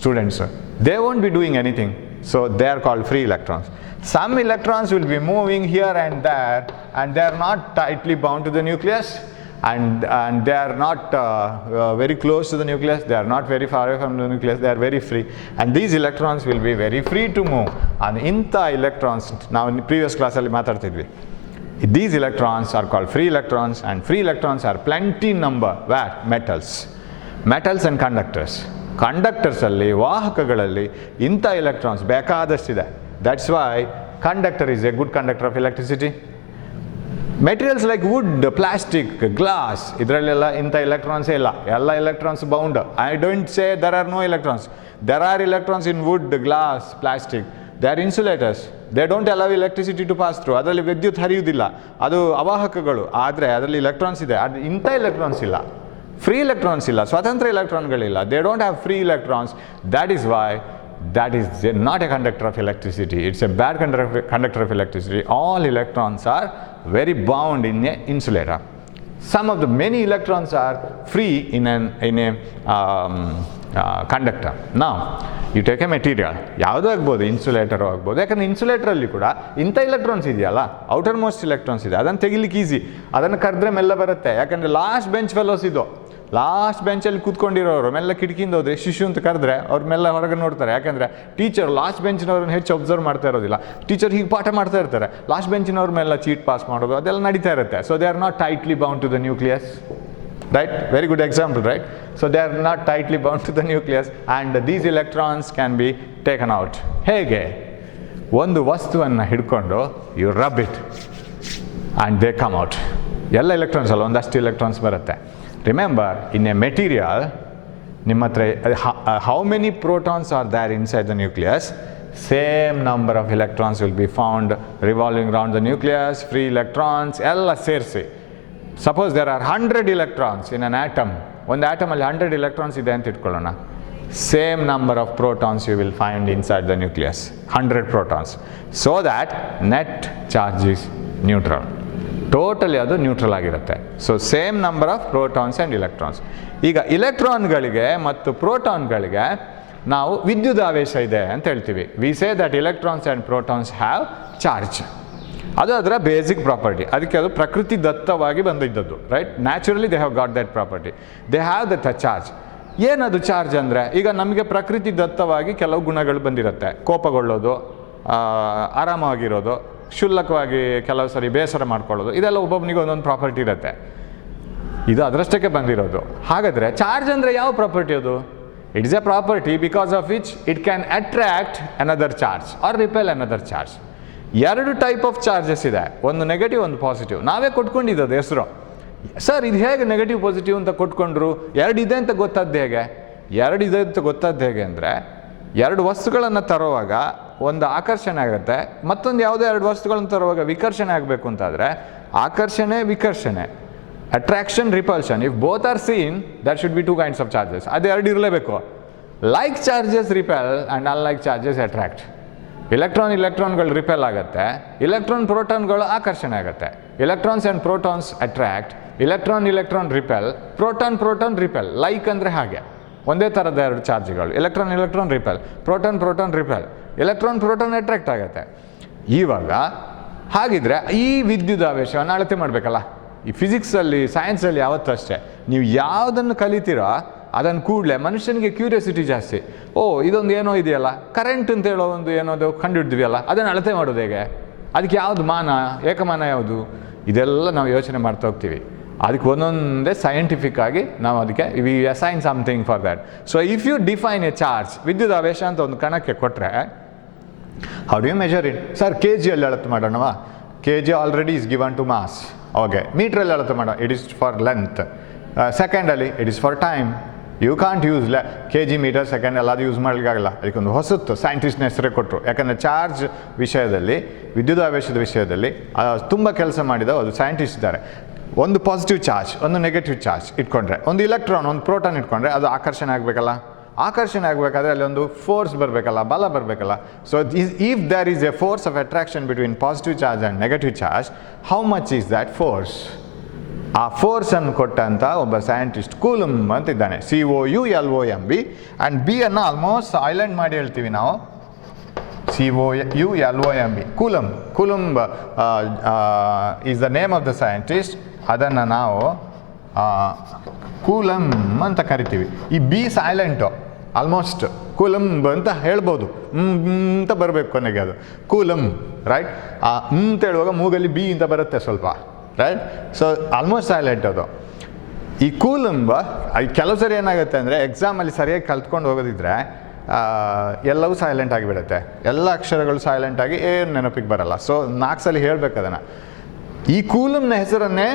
students, they won't be doing anything. So they are called free electrons. Some electrons will be moving here and there and they are not tightly bound to the nucleus and they are not very close to the nucleus, they are not very far away from the nucleus, they are very free, and these electrons will be very free to move. And ಇಂಥ electrons ನಾವು previous classಲ್ಲಿ ಮಾತಾಡ್ತಿದ್ವಿ. These electrons are called free electrons, and free electrons are plenty number. Where? Metals and conductors. Conductors ಅಲ್ಲಿ, ವಾಹಕಗಳಲ್ಲಿ ಇಂಥ electrons ಬೇಕಾದಷ್ಟಿದೆ. That's why conductor is a good conductor of electricity. Materials like wood, plastic, glass, ಇದರಲ್ಲೆಲ್ಲ ಇಂಥ electrons ಇಲ್ಲ. ಎಲ್ಲ electrons bound. I don't say there are no electrons. There are electrons in wood, glass, plastic. They are insulators. They don't allow electricity to pass through. ಅದರಲ್ಲಿ ವಿದ್ಯುತ್ ಹರಿಯುವುದಿಲ್ಲ, ಅದು ಅವಾಹಕಗಳು. ಆದರೆ ಅದರಲ್ಲಿ electrons ಇದೆ. ಅದು ಇಂಥ electrons ಇಲ್ಲ, ಫ್ರೀ electrons ಇಲ್ಲ, ಸ್ವತಂತ್ರ electronಗಳಿಲ್ಲ. They don't have free electrons. That is why that is not a conductor of electricity. It's a bad conductor of electricity. All electrons are very bound in a insulator. Some of the many electrons are free in a conductor. Now you take a material, ಯಾವುದೂ ಆಗ್ಬೋದು, ಇನ್ಸುಲೇಟರು ಆಗ್ಬೋದು. ಯಾಕಂದರೆ ಇನ್ಸುಲೇಟರಲ್ಲಿ ಕೂಡ ಇಂಥ ಇಲೆಕ್ಟ್ರಾನ್ಸ್ ಇದೆಯಲ್ಲ, ಔಟರ್ ಮೋಸ್ಟ್ ಇಲೆಕ್ಟ್ರಾನ್ಸ್ ಇದೆ, ಅದನ್ನು ತೆಗಿಲಿಕ್ಕೆ ಈಸಿ. ಅದನ್ನು ಕರೆದ್ರೆ ಮೆಲ್ಲ ಬರುತ್ತೆ. ಯಾಕಂದರೆ ಲಾಸ್ಟ್ ಬೆಂಚ್ ಫೆಲೋಸ್ ಇದು, ಲಾಸ್ಟ್ ಬೆಂಚಲ್ಲಿ ಕೂತ್ಕೊಂಡಿರೋರು ಮೆಲ್ಲ ಕಿಟಕಿಯಿಂದ ಹೋದರೆ ಶಿಶು ಅಂತ ಕರೆದ್ರೆ ಅವ್ರು ಮೆಲ್ಲ ಹೊರಗೆ ನೋಡ್ತಾರೆ. ಯಾಕಂದರೆ ಟೀಚರ್ ಲಾಸ್ಟ್ ಬೆಂಚಿನವ್ರನ್ನ ಹೆಚ್ಚು ಅಬ್ಸರ್ವ್ ಮಾಡ್ತಾ ಇರೋದಿಲ್ಲ. ಟೀಚರ್ ಹೀಗೆ ಪಾಠ ಮಾಡ್ತಾ ಇರ್ತಾರೆ, ಲಾಸ್ಟ್ ಬೆಂಚಿನವ್ರ ಮೇಲೆ ಚೀಟ್ ಪಾಸ್ ಮಾಡೋದು ಅದೆಲ್ಲ ನಡೀತಾ ಇರುತ್ತೆ. So they are not tightly bound to the nucleus. Right? Very good example, right? So they are not tightly bound to the nucleus, and these electrons can be taken out. ಹೇಗೆ? ಒಂದು ವಸ್ತುವನ್ನು ಹಿಡ್ಕೊಂಡು you rub it and they come out. ಎಲ್ಲ ಎಲೆಕ್ಟ್ರಾನ್ಸ್ ಅಲ್ಲ, ಒಂದಷ್ಟು ಎಲೆಕ್ಟ್ರಾನ್ಸ್ ಬರುತ್ತೆ. Remember, in a material, ನಿಮ್ಮ ಹತ್ರ how many protons are there inside the nucleus? Same number of electrons will be found revolving around the nucleus, free electrons, ಎಲ್ಲ ಸೇರಿಸಿ. Suppose there are 100 electrons in an atom. ಒಂದು ಆಟಮಲ್ಲಿ 100 electrons ಇದೆ ಅಂತ ಇಟ್ಕೊಳ್ಳೋಣ. Same number of protons you will find inside the nucleus, 100 protons. So that net charge is neutral. Totally ಅದು ನ್ಯೂಟ್ರಲ್ ಆಗಿರುತ್ತೆ. So same number of protons and electrons. ಈಗ ಇಲೆಕ್ಟ್ರಾನ್ಗಳಿಗೆ ಮತ್ತು ಪ್ರೋಟಾನ್ಗಳಿಗೆ ನಾವು ವಿದ್ಯುದಾವೇಶ ಇದೆ ಅಂತ ಹೇಳ್ತೀವಿ. We say that electrons and protons have charge. ಅದು ಅದರ ಬೇಸಿಕ್ ಪ್ರಾಪರ್ಟಿ. ಅದಕ್ಕೆ ಅದು ಪ್ರಕೃತಿ ದತ್ತವಾಗಿ ಬಂದಿದ್ದದ್ದು, right? Naturally they have got that property. They have that charge. ಏನದು ಚಾರ್ಜ್ ಅಂದರೆ, ಈಗ ನಮಗೆ ಪ್ರಕೃತಿ ದತ್ತವಾಗಿ ಕೆಲವು ಗುಣಗಳು ಬಂದಿರುತ್ತೆ. ಕೋಪಗೊಳ್ಳೋದು, ಆರಾಮಾಗಿರೋದು, ಕ್ಷುಲ್ಲಕವಾಗಿ ಕೆಲವು ಸರಿ ಬೇಸರ ಮಾಡ್ಕೊಳ್ಳೋದು, ಇದೆಲ್ಲ ಒಬ್ಬೊಬ್ಬನಿಗೆ ಒಂದೊಂದು ಪ್ರಾಪರ್ಟಿ ಇರುತ್ತೆ. ಇದು ಅದರಷ್ಟಕ್ಕೆ ಬಂದಿರೋದು. ಹಾಗಾದರೆ ಚಾರ್ಜ್ ಅಂದರೆ ಯಾವ ಪ್ರಾಪರ್ಟಿ ಅದು? It is A property because of which it can attract another charge or repel another charge. ಎರಡು ಟೈಪ್ ಆಫ್ ಚಾರ್ಜಸ್ ಇದೆ, ಒಂದು ನೆಗೆಟಿವ್ ಒಂದು ಪಾಸಿಟಿವ್. ನಾವೇ ಕೊಟ್ಕೊಂಡಿದ್ದು ಹೆಸರು. ಸರ್ ಇದು ಹೇಗೆ ನೆಗೆಟಿವ್ ಪಾಸಿಟಿವ್ ಅಂತ ಕೊಟ್ಕೊಂಡ್ರು, ಎರಡಿದೆ ಅಂತ ಗೊತ್ತಾದ್ದು ಹೇಗೆ? ಎರಡಿದೆ ಅಂತ ಗೊತ್ತಾದ್ದು ಹೇಗೆ ಅಂದರೆ, ಎರಡು ವಸ್ತುಗಳನ್ನು ತರುವಾಗ ಒಂದು ಆಕರ್ಷಣೆ ಆಗುತ್ತೆ, ಮತ್ತೊಂದು ಯಾವುದೋ ಎರಡು ವಸ್ತುಗಳನ್ನು ತರುವಾಗ ವಿಕರ್ಷಣೆ ಆಗಬೇಕು ಅಂತಾದರೆ ಆಕರ್ಷಣೆ ವಿಕರ್ಷಣೆ, attraction repulsion, if both are seen that should be two kinds of charges. ಅದು ಎರಡು ಇರಲೇಬೇಕು. Like charges repel and unlike charges attract. ಇಲೆಕ್ಟ್ರಾನ್ಗಳು ರಿಪೆಲ್ ಆಗುತ್ತೆ, ಪ್ರೋಟಾನ್ಗಳು ಆಕರ್ಷಣೆ ಆಗುತ್ತೆ. Electrons and protons attract, electron repel, proton repel. Like ಅಂದರೆ ಹಾಗೆ ಒಂದೇ ಥರದ ಎರಡು ಚಾರ್ಜ್ಗಳು, electron repel, proton repel, proton attract ಆಗುತ್ತೆ. ಇವಾಗ ಹಾಗಿದ್ರೆ ಈ ವಿದ್ಯುದಾವೇಶವನ್ನು ಅಳತೆ ಮಾಡಬೇಕಲ್ಲ. ಈ ಫಿಸಿಕ್ಸಲ್ಲಿ ಸೈನ್ಸಲ್ಲಿ ಯಾವತ್ತೂ ಅಷ್ಟೇ, ನೀವು ಯಾವುದನ್ನು ಕಲಿತೀರೋ ಅದನ್ನು ಕೂಡಲೇ ಮನುಷ್ಯನಿಗೆ ಕ್ಯೂರಿಯಾಸಿಟಿ ಜಾಸ್ತಿ. ಇದೊಂದು ಏನೋ ಇದೆಯಲ್ಲ, ಕರೆಂಟ್ ಅಂತ ಹೇಳೋ ಒಂದು ಏನೋದು ಕಂಡುಹಿಡಿದ್ವಿಯಲ್ಲ, ಅದನ್ನು ಅಳತೆ ಮಾಡೋದು ಹೇಗೆ, ಅದಕ್ಕೆ ಯಾವುದು ಮಾನ, ಏಕಮಾನ ಯಾವುದು, ಇದೆಲ್ಲ ನಾವು ಯೋಚನೆ ಮಾಡ್ತಾ ಹೋಗ್ತೀವಿ. ಅದಕ್ಕೆ ಒಂದೊಂದೇ ಸೈಂಟಿಫಿಕ್ ಆಗಿ ನಾವು ಅದಕ್ಕೆ we assign something for that. So if you define a charge, ವಿದ್ಯುದಾವೇಶ ಅಂತ ಒಂದು ಕಣಕ್ಕೆ ಕೊಟ್ಟರೆ, how do you measure it? Sir K ಜಿಯಲ್ಲಿ ಅಳತೆ ಮಾಡೋಣವಾ? K G already is given to mass. Okay, ಮೀಟ್ರಲ್ಲಿ ಅಳತೆ ಮಾಡೋ, ಇಟ್ ಈಸ್ ಫಾರ್ ಲೆಂತ್. ಸೆಕೆಂಡಲ್ಲಿ it is for time. You can't use K G metre second ಎಲ್ಲ ಅದು ಯೂಸ್ ಮಾಡಲಿಕ್ಕಾಗಲ್ಲ. ಅದಕ್ಕೊಂದು ಹೊಸತ್ತು ಸೈಂಟಿಸ್ಟ್ನ ಹೆಸರೇ ಕೊಟ್ಟರು. ಯಾಕಂದರೆ ಚಾರ್ಜ್ ವಿಷಯದಲ್ಲಿ, ವಿದ್ಯುದಾವೇಶದ ವಿಷಯದಲ್ಲಿ ತುಂಬ ಕೆಲಸ ಮಾಡಿದ ಅದು ಸೈಂಟಿಸ್ಟ್ ಇದ್ದಾರೆ. ಒಂದು ಪಾಸಿಟಿವ್ ಚಾರ್ಜ್, ಒಂದು ನೆಗೆಟಿವ್ ಚಾರ್ಜ್ ಇಟ್ಕೊಂಡ್ರೆ, ಒಂದು ಇಲೆಕ್ಟ್ರಾನ್ ಒಂದು ಪ್ರೋಟಾನ್ ಇಟ್ಕೊಂಡ್ರೆ ಅದು ಆಕರ್ಷಣೆ ಆಗಬೇಕಲ್ಲ. ಆಕರ್ಷಣೆ ಆಗಬೇಕಾದ್ರೆ ಅಲ್ಲಿ ಒಂದು ಫೋರ್ಸ್ ಬರಬೇಕಲ್ಲ, ಬಲ ಬರಬೇಕಲ್ಲ. So if there is a force of attraction between positive charge and negative charge, how much is that force? ಆ ಫೋರ್ಸನ್ನು ಕೊಟ್ಟಂಥ ಒಬ್ಬ ಸೈಂಟಿಸ್ಟ್ ಕೂಲಂಬ್ ಅಂತಿದ್ದಾನೆ. COULOMB. ಆ್ಯಂಡ್ ಬಿ ಅನ್ನು ಆಲ್ಮೋಸ್ಟ್ ಸೈಲೆಂಟ್ ಮಾಡಿ ಹೇಳ್ತೀವಿ ನಾವು, COULOMB, Coulomb is the name of the scientist. ಅದನ್ನು ನಾವು ಕೂಲಂಬ್ ಅಂತ ಕರಿತೀವಿ. ಈ ಬಿ ಸೈಲೆಂಟು, ಆಲ್ಮೋಸ್ಟ್ ಕೂಲಂಬ್ ಅಂತ ಹೇಳ್ಬೋದು, ಅಂತ ಬರಬೇಕು ಕೊನೆಗೆ ಅದು ಕೂಲಂಬ್, ರೈಟ್? ಅಂತ ಹೇಳುವಾಗ ಮೂಗಲ್ಲಿ ಬಿ ಅಂತ ಬರುತ್ತೆ ಸ್ವಲ್ಪ, ರೈಟ್? ಸೊ ಆಲ್ಮೋಸ್ಟ್ ಸೈಲೆಂಟ್ ಅದು. ಈ ಕೂಲಂಬ್ ಕೆಲವು ಸರಿ ಏನಾಗುತ್ತೆ ಅಂದರೆ, ಎಕ್ಸಾಮಲ್ಲಿ ಸರಿಯಾಗಿ ಕಲ್ತ್ಕೊಂಡು ಹೋಗೋದಿದ್ರೆ ಎಲ್ಲವೂ ಸೈಲೆಂಟ್ ಆಗಿಬಿಡುತ್ತೆ, ಎಲ್ಲ ಅಕ್ಷರಗಳು ಸೈಲೆಂಟಾಗಿ ಏನು ನೆನಪಿಗೆ ಬರಲ್ಲ. ಸೊ 4 ಸಲ ಹೇಳ್ಬೇಕು ಅದನ್ನು. ಈ ಕೂಲಂಬ್ನ ಹೆಸರನ್ನೇ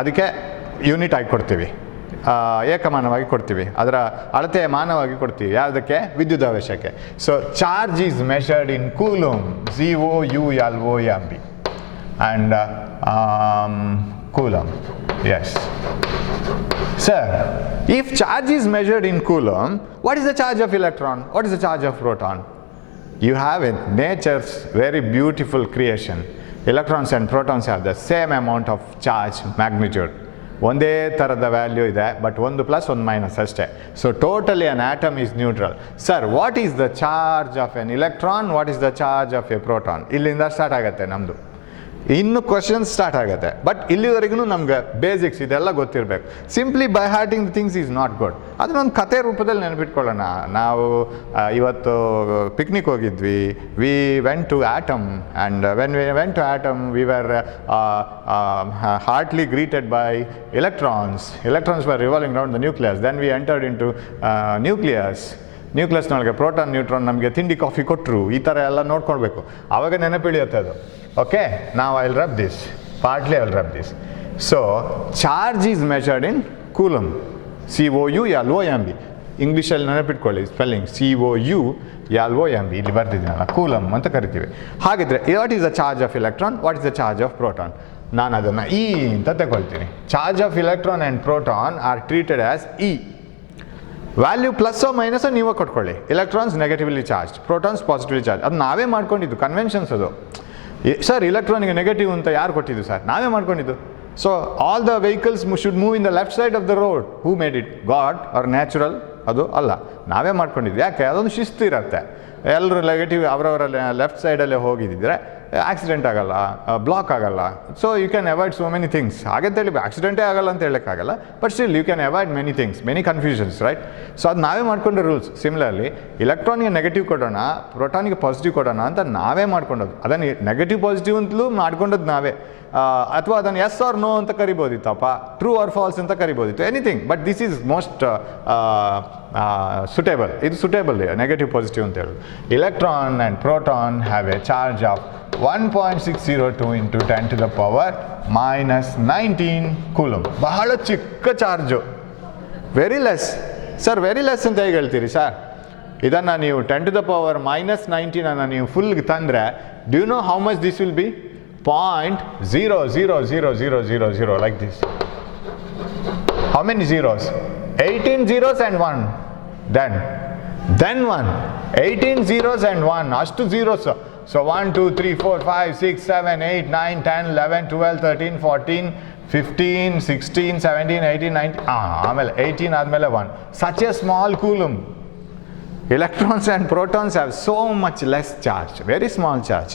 ಅದಕ್ಕೆ ಯೂನಿಟ್ ಆಗಿ ಕೊಡ್ತೀವಿ, ಏಕಮಾನವಾಗಿ ಕೊಡ್ತೀವಿ, ಅದರ ಅಳತೆಯ ಮಾನವಾಗಿ ಕೊಡ್ತೀವಿ. ಯಾವುದಕ್ಕೆ? ವಿದ್ಯುದಾವೇಶಕ್ಕೆ. So charge is measured in coulomb, COULOMB. and Coulomb. Yes. Sir, if charge is measured in Coulomb, what is the charge of electron? What is the charge of proton? You have in nature's very beautiful creation. Electrons and protons have the same amount of charge magnitude. ಒಂದೇ ಥರದ ವ್ಯಾಲ್ಯೂ ಇದೆ, ಬಟ್ ಒಂದು ಪ್ಲಸ್ ಒಂದು ಮೈನಸ್ ಅಷ್ಟೇ. So totally an atom is neutral. Sir, what is the charge of N electron, what is the charge of A proton? ಇಲ್ಲಿಂದ ಸ್ಟಾರ್ಟ್ ಆಗುತ್ತೆ ನಮ್ಮದು, ಇನ್ನು ಕ್ವಶನ್ಸ್ ಸ್ಟಾರ್ಟ್ ಆಗುತ್ತೆ. ಬಟ್ ಇಲ್ಲಿವರೆಗೂ ನಮ್ಗೆ ಬೇಸಿಕ್ಸ್ ಇದೆಲ್ಲ ಗೊತ್ತಿರಬೇಕು. Simply by hearting the things is not good. ಅದನ್ನೊಂದು ಕತೆ ರೂಪದಲ್ಲಿ ನೆನಪಿಟ್ಕೊಳ್ಳೋಣ. ನಾವು ಇವತ್ತು ಪಿಕ್ನಿಕ್ ಹೋಗಿದ್ವಿ, we went to atom, and when we went to atom we were heartily greeted by electrons. Electrons were revolving around the nucleus. Then we entered into ನ್ಯೂಕ್ಲಿಯಸ್ನೊಳಗೆ ಪ್ರೋಟಾನ್, ನ್ಯೂಟ್ರಾನ್ ನಮಗೆ ತಿಂಡಿ ಕಾಫಿ ಕೊಟ್ಟರು. ಈ ಥರ ಎಲ್ಲ ನೋಡ್ಕೊಳ್ಬೇಕು, ಆವಾಗ ನೆನಪಿಳಿಯುತ್ತೆ ಅದು. ಓಕೆ, ನಾವು I will rub this, partly I will rub this. So charge is measured in coulomb, COULOMB. ಇಂಗ್ಲೀಷಲ್ಲಿ ನೆನಪಿಟ್ಕೊಳ್ಳಿ ಸ್ಪೆಲ್ಲಿಂಗ್, COULOMB. ಇಲ್ಲಿ ಬರ್ತಿದ್ದೀನಲ್ಲ, ಕೂಲಂಬ್ ಅಂತ ಕರಿತೀವಿ. ಹಾಗಿದ್ರೆ what is the charge of electron, what is the charge of proton? ನಾನು ಅದನ್ನು E ಅಂತ ತಗೊಳ್ತೀನಿ. Charge of electron and proton are treated as E. Value ಪ್ಲಸ್ಸೋ ಮೈನಸ್ಸೋ ನೀವೇ ಕೊಟ್ಕೊಳ್ಳಿ. Electrons negatively charge, protons positively charge. ಅದು ನಾವೇ ಮಾಡ್ಕೊಂಡಿದ್ದು, ಕನ್ವೆನ್ಷನ್ಸ್ ಅದು. ಸರ್, ಇಲೆಕ್ಟ್ರಾನಿಗೆ ನೆಗೆಟಿವ್ ಅಂತ ಯಾರು ಕೊಟ್ಟಿದ್ದು? ಸರ್, ನಾವೇ ಮಾಡ್ಕೊಂಡಿದ್ದು. So all the vehicles should move in the left side of the road. Who made it? God or natural? ಅದು ಅಲ್ಲ, ನಾವೇ ಮಾಡ್ಕೊಂಡಿದ್ದು. ಯಾಕೆ? ಅದೊಂದು ಶಿಸ್ತು ಇರುತ್ತೆ. ಎಲ್ಲರೂ ನೆಗೆಟಿವ್ ಅವರವರ ಲೆಫ್ಟ್ ಸೈಡಲ್ಲೇ ಹೋಗಿದ್ದಿದ್ರೆ ಆಕ್ಸಿಡೆಂಟ್ ಆಗಲ್ಲ, ಬ್ಲಾಕ್ ಆಗಲ್ಲ. So you can avoid so many things. ಹಾಗಂತೇಳಿ ಆಕ್ಸಿಡೆಂಟೇ ಆಗಲ್ಲ ಅಂತ ಹೇಳೋಕ್ಕಾಗಲ್ಲ, but still you can avoid many things, many confusions, right? So ಅದು ನಾವೇ ಮಾಡ್ಕೊಂಡ ರೂಲ್ಸ್. ಸಿಮಿಲರ್ಲಿ ಇಲೆಕ್ಟ್ರಾನಿಗೆ ನೆಗೆಟಿವ್ ಕೊಡೋಣ, ಪ್ರೋಟಾನಿಗೆ ಪಾಸಿಟಿವ್ ಕೊಡೋಣ ಅಂತ ನಾವೇ ಮಾಡ್ಕೊಂಡದ್ದು. ಅದನ್ನು ನೆಗೆಟಿವ್ ಪಾಸಿಟಿವ್ ಅಂತಲೂ ಮಾಡ್ಕೊಂಡದ್ದು ನಾವೇ. ಅಥವಾ ಅದನ್ನು ಎಸ್ ಆರ್ ನೋ ಅಂತ ಕರಿಬೋದಿತ್ತಪ್ಪ, ಟ್ರೂ ಆರ್ ಫಾಲ್ಸ್ ಅಂತ ಕರಿಬೋದಿತ್ತು, anything. But this is most suitable. ಇದು ಸುಟೇಬಲ್, ನೆಗೆಟಿವ್ ಪಾಸಿಟಿವ್ ಅಂತ ಹೇಳೋದು. Electron and proton have a charge of 1.602 into 10 to the power minus 19 coulomb. ಬಹಳ ಚಿಕ್ಕ charge, very less. Sir very less ಅಂತ ಹೇಗೆ ಹೇಳ್ತೀರಿ ಸರ್? ಇದನ್ನು ನೀವು 10 to the power minus 19 ಅನ್ನು ನೀವು ಫುಲ್ಗೆ ತಂದರೆ, do you know how much this will be? 0.00000 like this. How many zeros? 18 zeros and 1. Then 1. 18 zeros and 1. ಅಷ್ಟು zeros. So 1, 2, 3, 4, 5, 6, 7, 8, 9, 10, 11, 12, 13, 14, 15, 16, 17, 18, 19. ಆಮೇಲೆ 18 ಆದಮೇಲೆ 1. Such a small coulomb. Electrons and protons have so much less charge. Very small charge.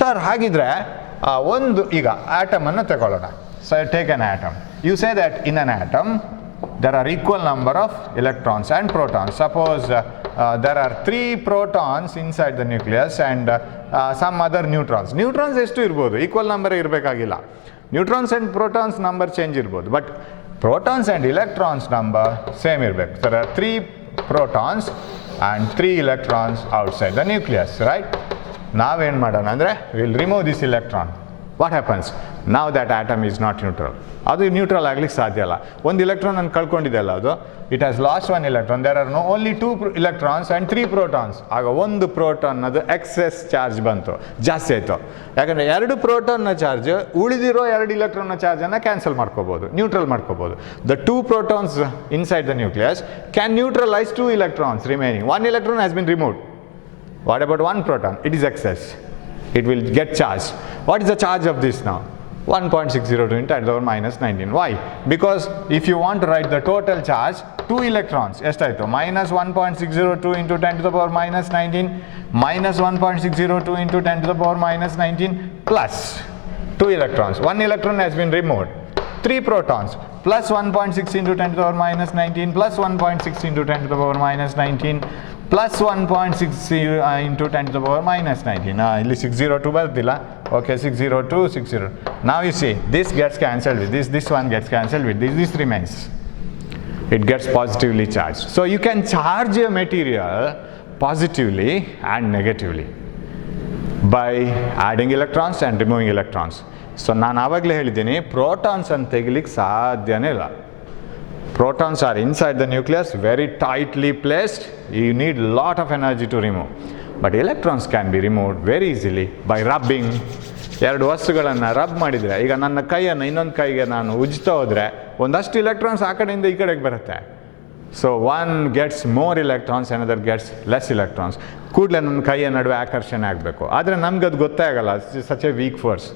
Sir, ಹಾಗಿದ್ರೆ ಒಂದು ಈಗ ಆಟಮನ್ನು ತಗೊಳ್ಳೋಣ. So take an atom. You say that in an atom there are equal number of electrons and protons. Suppose there are 3 protons inside the nucleus and some other neutrons. Neutrons ಎಷ್ಟು ಇರ್ಬೋದು? ಈಕ್ವಲ್ ನಂಬರ್ ಇರಬೇಕಾಗಿಲ್ಲ. Neutrons and protons number change ಇರ್ಬೋದು, but protons and electrons number same ಇರಬೇಕು. There are 3 protons and 3 electrons outside the nucleus, right? ನಾವೇನು ಮಾಡೋಣ ಅಂದರೆ, we'll remove this electron. What happens? Now that atom is not neutral. ಅದು ನ್ಯೂಟ್ರಲ್ ಆಗ್ಲಿಕ್ಕೆ ಸಾಧ್ಯ ಇಲ್ಲ. ಒಂದು ಎಲೆಕ್ಟ್ರಾನ್ ಅನ್ನು ಕಳ್ಕೊಂಡಿದೆ ಅಲ್ಲ, ಅದು it has lost 1 electron. There are only 2 electrons and 3 protons. ಆಗ ಒಂದು ಪ್ರೋಟಾನ್ ಅದು ಎಕ್ಸೆಸ್ ಚಾರ್ಜ್ ಬಂತು, ಜಾಸ್ತಿ ಆಯಿತು. ಯಾಕಂದರೆ 2 ಪ್ರೋಟಾನ್ನ ಚಾರ್ಜ್ ಉಳಿದಿರೋ 2 ಇಲೆಕ್ಟ್ರಾನ್ನ ಚಾರ್ಜನ್ನು ಕ್ಯಾನ್ಸಲ್ ಮಾಡ್ಕೋಬೋದು, ನ್ಯೂಟ್ರಲ್ ಮಾಡ್ಕೋಬೋದು. The 2 protons inside the nucleus can neutralize 2 electrons remaining. 1 electron has been removed. What about 1 proton? It is excess. It will get charged. What is the charge of this now? 1.602 into 10 to the power minus 19. Why? Because if you want to write the total charge, 2 electrons, ಎಷ್ಟಾಯಿತು? minus 1.602 into 10 to the power minus 19 minus 1.602 into 10 to the power minus 19 plus 2 electrons. 1 electron has been removed. 3 protons plus 1.6 into 10 to the power minus 19 plus 1.6 into 10 to the power minus 19 plus 1.6 into 10 to the power minus 19. ಇಲ್ಲಿ 602 ಬರ್ತಿಲ್ಲ. Okay, 602, 60. Now you see, this gets cancelled with this one gets cancelled with this remains. It gets positively charged. So you can charge a material positively and negatively by adding electrons and removing electrons. So ನಾನು ಆವಾಗಲೇ ಹೇಳಿದ್ದೀನಿ, ಪ್ರೋಟಾನ್ಸ್ ಅಂತ ತೆಗಿಲಿಕ್ಕೆ ಸಾಧ್ಯನೇ ಇಲ್ಲ. Protons are inside the nucleus, very tightly placed. You need a lot of energy to remove. But electrons can be removed very easily by rubbing. 2 ವಸ್ತುಗಳನ್ನು ರಬ್ ಮಾಡಿದರೆ, ಈಗ ನನ್ನ ಕೈಯನ್ನು ಇನ್ನೊಂದು ಕೈಗೆ ನಾನು ಉಜ್ತಾ ಹೋದರೆ ಒಂದಷ್ಟು ಇಲೆಕ್ಟ್ರಾನ್ಸ್ ಆ ಕಡೆಯಿಂದ ಈ ಕಡೆಗೆ ಬರುತ್ತೆ. So one gets more electrons, another gets less electrons. ಕೂಡಲೇ ನನ್ನ ಕೈಯ ನಡುವೆ ಆಕರ್ಷಣೆ ಆಗಬೇಕು. ಆದರೆ ನಮ್ಗೆ ಅದು ಗೊತ್ತೇ ಆಗಲ್ಲ, ಸಚ್ ಎ ವೀಕ್ ಫೋರ್ಸ್,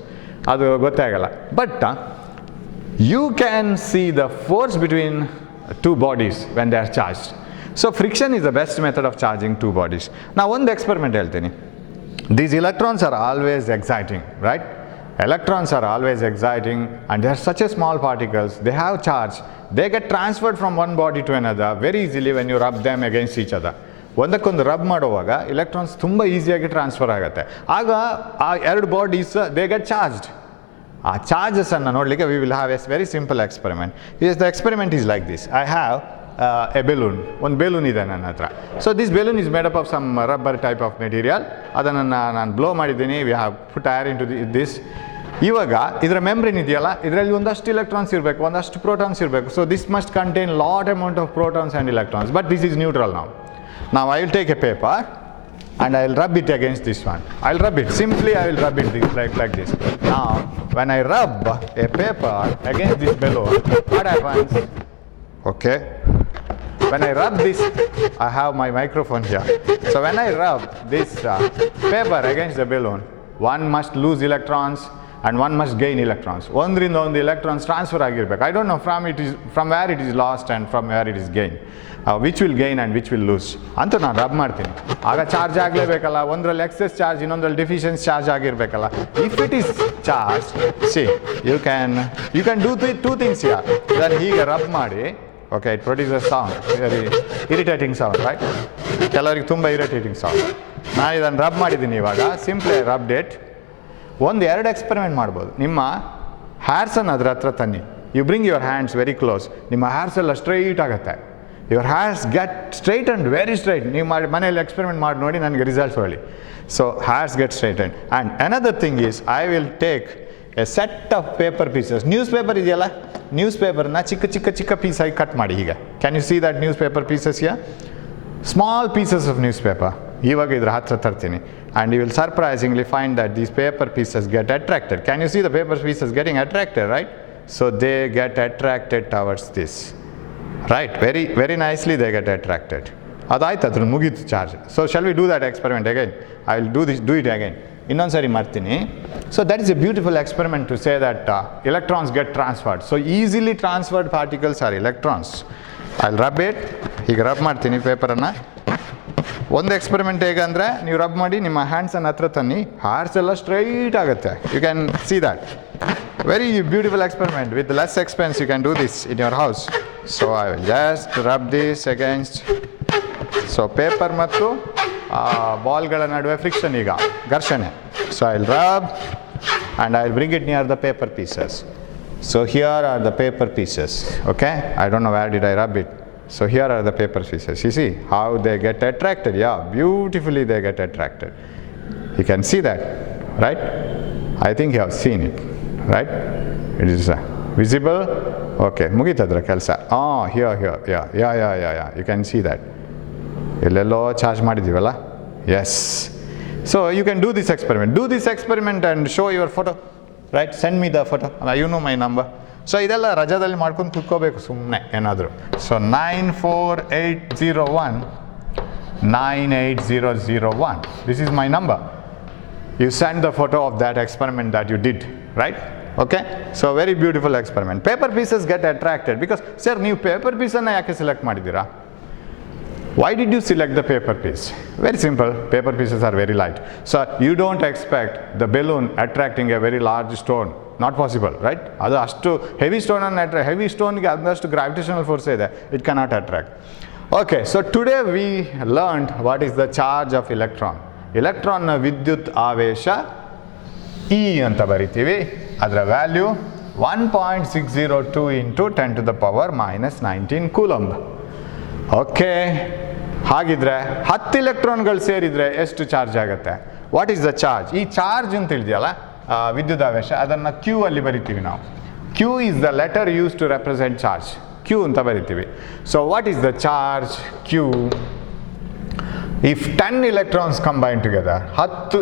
ಅದು ಗೊತ್ತೇ ಆಗಲ್ಲ. But you can see the force between 2 bodies when they are charged. So friction is the best method of charging 2 bodies. Now ಒಂದು experiment ಹೇಳ್ತೀನಿ. These electrons are always exciting, right? Electrons are always exciting and they are such a small particles. They have charge. They get transferred from one body to another very easily when you rub them against each other. ಒಂದಕ್ಕೊಂದು ರಬ್ ಮಾಡುವಾಗ electrons ತುಂಬ ಈಸಿಯಾಗಿ ಟ್ರಾನ್ಸ್ಫರ್ ಆಗುತ್ತೆ. ಆಗ ಆ 2 ಬಾಡೀಸ್ they get charged. ಆ ಚಾರ್ಜಸನ್ನು ನೋಡಲಿಕ್ಕೆ we will have a very simple experiment. Yes, the experiment is like this. I have a balloon. ಒಂದು balloon ಇದೆ ನನ್ನ ಹತ್ರ. So this balloon is made up of some rubber type of material. ಅದನ್ನು ನಾನು ಬ್ಲೋ ಮಾಡಿದ್ದೀನಿ. We have put air into this. ಇವಾಗ ಇದರ ಮೆಂಬ್ರೇನ್ ಇದೆಯಲ್ಲ, ಇದರಲ್ಲಿ ಒಂದಷ್ಟು ಎಲೆಕ್ಟ್ರಾನ್ಸ್ ಇರಬೇಕು, ಒಂದಷ್ಟು ಪ್ರೋಟಾನ್ಸ್ ಇರಬೇಕು. So this must contain lot amount of protons and electrons. But this is neutral now. Now I will take a paper and I will rub it against this one. I will rub it. Simply I will rub it like this. Now when I rub a paper against this balloon, what happens? Okay. When I rub this, I have my microphone here. So when I rub this paper against the balloon, one must lose electrons and one must gain electrons. ಒಂದರಿಂದ ಒಂದು electrons transfer ಆಗಿರಬೇಕು. I don't know from where it is lost and from where it is gained. Which will gain and which will lose ಅಂತ ನಾನು ರಬ್ ಮಾಡ್ತೀನಿ. ಆಗ ಚಾರ್ಜ್ ಆಗಲೇಬೇಕಲ್ಲ, ಒಂದರಲ್ಲಿ ಎಕ್ಸೆಸ್ ಚಾರ್ಜ್, ಇನ್ನೊಂದರಲ್ಲಿ ಡಿಫಿಷಿಯನ್ಸಿ ಚಾರ್ಜ್ ಆಗಿರಬೇಕಲ್ಲ. If it is charge, see you can do 2 things here. ಇದನ್ನು ಹೀಗೆ ರಬ್ ಮಾಡಿ, okay, it produces sound, very irritating sound, right? ಕೆಲವರಿಗೆ ತುಂಬ ಇರಿಟೇಟಿಂಗ್ ಸೌಂಡ್. ನಾನು ಇದನ್ನು ರಬ್ ಮಾಡಿದ್ದೀನಿ. ಇವಾಗ ಸಿಂಪ್ಲಿ ರಬ್ ಡೇಟ್. 2 ಎಕ್ಸ್ಪೆರಿಮೆಂಟ್ ಮಾಡ್ಬೋದು. ನಿಮ್ಮ ಹೇರ್ಸನ್ನು ಅದರ ಹತ್ರ ತನ್ನಿ. You bring your hands very close. ನಿಮ್ಮ ಹೇರ್ಸ್ ಎಲ್ಲ ಸ್ಟ್ರೈಟ್ ಆಗುತ್ತೆ. Your hairs get straight and very straight. ನೀವು ಮಾಡಿ ಮನೆಯಲ್ಲಿ ಎಕ್ಸ್ಪೆರಿಮೆಂಟ್ ಮಾಡಿ ನೋಡಿ, ನನಗೆ ರಿಸಲ್ಟ್ಸ್ ಹೇಳಿ. So hairs get straight and another thing is I will take a set of paper pieces. Newspaper ಇದೆಯಲ್ಲ, ನ್ಯೂಸ್ ಪೇಪರ್ನ ಚಿಕ್ಕ ಚಿಕ್ಕ ಚಿಕ್ಕ ಪೀಸಾಗಿ ಕಟ್ ಮಾಡಿ. ಈಗ can you see that newspaper pieces yeah small pieces of news paper. ಇವಾಗ ಇದ್ರ ಹತ್ರ ತರ್ತೀನಿ and you will surprisingly find that these paper pieces get attracted. Can you see the paper pieces getting attracted, right? So they get attracted towards this, right? Very very nicely they get attracted. adaaytu adru mugitu charge. So shall we do that experiment again? I will do it again. ಇನ್ನೊಂದು ಸರಿ ಮಾಡ್ತೀನಿ. So that is a beautiful experiment to say that electrons get transferred. So easily transferred particles are electrons. I'll rub it. ಹೀಗೆ ರಬ್ ಮಾಡ್ತೀನಿ ಪೇಪರನ್ನು. ಒಂದು ಎಕ್ಸ್ಪೆರಿಮೆಂಟ್ ಹೇಗೆ ಅಂದರೆ, ನೀವು ರಬ್ ಮಾಡಿ ನಿಮ್ಮ ಹ್ಯಾಂಡ್ಸನ್ನು ಹತ್ರ ತನ್ನಿ, ಹಾರ್ಸ್ ಎಲ್ಲ ಸ್ಟ್ರೈಟ್ ಆಗುತ್ತೆ. You can see that. Very beautiful experiment. With less expense you can do this in your house. So I will just rub this against. So paper ಮತ್ತು ಬಾಲ್ಗಳ ನಡುವೆ ಫ್ರಿಕ್ಷನ್, ಈಗ ಘರ್ಷಣೆ. So I will rub and I will bring it near the paper pieces. So here are the paper pieces, okay? I don't know where did I rub it. So here are the paper pieces. You see how they get attracted? Yeah, beautifully they get attracted. You can see that, right? I think you have seen it, right? It is visible. Okay, mugitadra kelsa. Oh, here, yeah. You can see that. Illello charge madidivalla. Yes. So you can do this experiment. Do this experiment and show your photo. Right, send me the photo. You know my number. So ಇದೆಲ್ಲ ರಜಾದಲ್ಲಿ ಮಾಡ್ಕೊಂಡು ಕೂತ್ಕೋಬೇಕು ಸುಮ್ಮನೆ ಏನಾದರೂ. So 94801 98001. This is my number. You send the photo of that experiment that you did, right? Okay. So very beautiful experiment. Paper pieces get attracted because, sir ನೀವು ಪೇಪರ್ ಪೀಸನ್ನು ಯಾಕೆ ಸೆಲೆಕ್ಟ್ ಮಾಡಿದ್ದೀರಾ? Why did you select the paper piece? Very simple. Paper pieces are very light. So you don't expect the balloon attracting a very large stone. Not possible, right? Adu ashtu heavy stone and heavy stone ge adashtu gravitational force ide. It cannot attract. Okay, so today we learned what is the charge of electron. Electron na vidyut avesha E anta baritivi. Adra value 1.602 into 10 to the power minus 19 coulomb. Okay, ಹಾಗಿದ್ರೆ 10 ಇಲೆಕ್ಟ್ರಾನ್ಗಳು ಸೇರಿದರೆ ಎಷ್ಟು ಚಾರ್ಜ್ ಆಗುತ್ತೆ? What is the charge? ಈ ಚಾರ್ಜ್ ಅಂತ ತಿಳಿದೆಯಲ್ಲ, ವಿದ್ಯುದಾವೇಶ, ಅದನ್ನು ಕ್ಯೂ ಅಲ್ಲಿ ಬರಿತೀವಿ ನಾವು. Q is the letter use to represent charge. Q ಅಂತ ಬರಿತೀವಿ. So what is the charge? Q. ಇಫ್ 10 electrons ಕಂಬೈನ್ ಟುಗೆದರ್, 10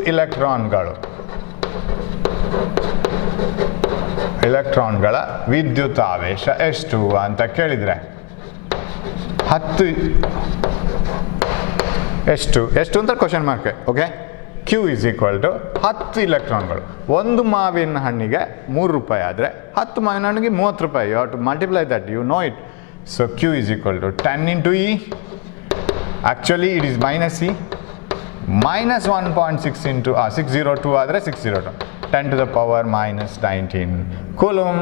ಇಲೆಕ್ಟ್ರಾನ್ಗಳ ವಿದ್ಯುತಾವೇಶ ಎಷ್ಟು ಅಂತ ಕೇಳಿದರೆ, 10 ಎಷ್ಟು ಅಂತ question mark. Okay, Q is equal to 10 ಇಲೆಕ್ಟ್ರಾನ್ಗಳು. ಒಂದು ಮಾವಿನ ಹಣ್ಣಿಗೆ 3 ರೂಪಾಯಿ ಆದರೆ 10 ಮಾವಿನ ಹಣ್ಣಿಗೆ 30 ರೂಪಾಯಿ. You have to multiply that, you know it. So Q is equal to 10 into E. Actually it is minus E. minus 1.6 into 602 ಆದರೆ 602. 10 to the power minus 19 coulomb,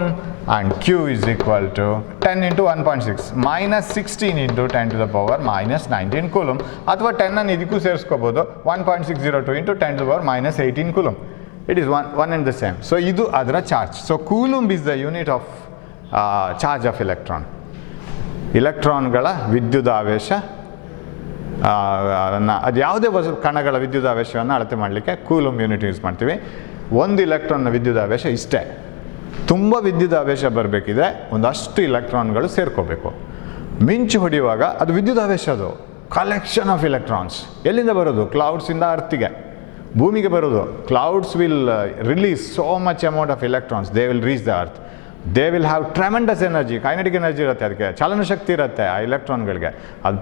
and Q is equal to 10 into 1.6 minus 16 into 10 to the power minus 19 coulomb. ಅಥವಾ 10 ಅನ್ನು ಇದಕ್ಕೂ ಸೇರಿಸ್ಕೋಬೋದು. 1.602 into 10 to the power minus 18 coulomb. It is one and the same. So ಇದು ಅದರ charge. So coulomb is the unit of charge of electron. ಇಲೆಕ್ಟ್ರಾನ್ಗಳ ವಿದ್ಯುದಾವೇಶ, ಅದು ಯಾವುದೇ ಕಣಗಳ ವಿದ್ಯುದಾವೇಶವನ್ನು ಅಳತೆ ಮಾಡಲಿಕ್ಕೆ ಕೂಲಂಬ್ ಯೂನಿಟ್ ಯೂಸ್ ಮಾಡ್ತೀವಿ. ಒಂದು ಇಲೆಕ್ಟ್ರಾನ್ನ ವಿದ್ಯುದಾವೇಶ ಇಷ್ಟೇ. ತುಂಬ ವಿದ್ಯುದಾವೇಶ ಬರಬೇಕಿದ್ರೆ ಒಂದಷ್ಟು ಇಲೆಕ್ಟ್ರಾನ್ಗಳು ಸೇರ್ಕೋಬೇಕು. ಮಿಂಚು ಹೊಡೆಯುವಾಗ ಅದು ವಿದ್ಯುದಾವೇಶ, ಅದು ಕಲೆಕ್ಷನ್ ಆಫ್ ಎಲೆಕ್ಟ್ರಾನ್ಸ್. ಎಲ್ಲಿಂದ ಬರೋದು? ಕ್ಲೌಡ್ಸಿಂದ ಅರ್ಥಿಗೆ, ಭೂಮಿಗೆ ಬರೋದು. Clouds will release so much amount of electrons. They will reach the earth. They will have tremendous energy, kinetic energy ಇರುತ್ತೆ, ಅದಕ್ಕೆ ಚಲನ ಶಕ್ತಿ ಇರುತ್ತೆ ಆ ಇಲೆಕ್ಟ್ರಾನ್ಗಳಿಗೆ. ಅದು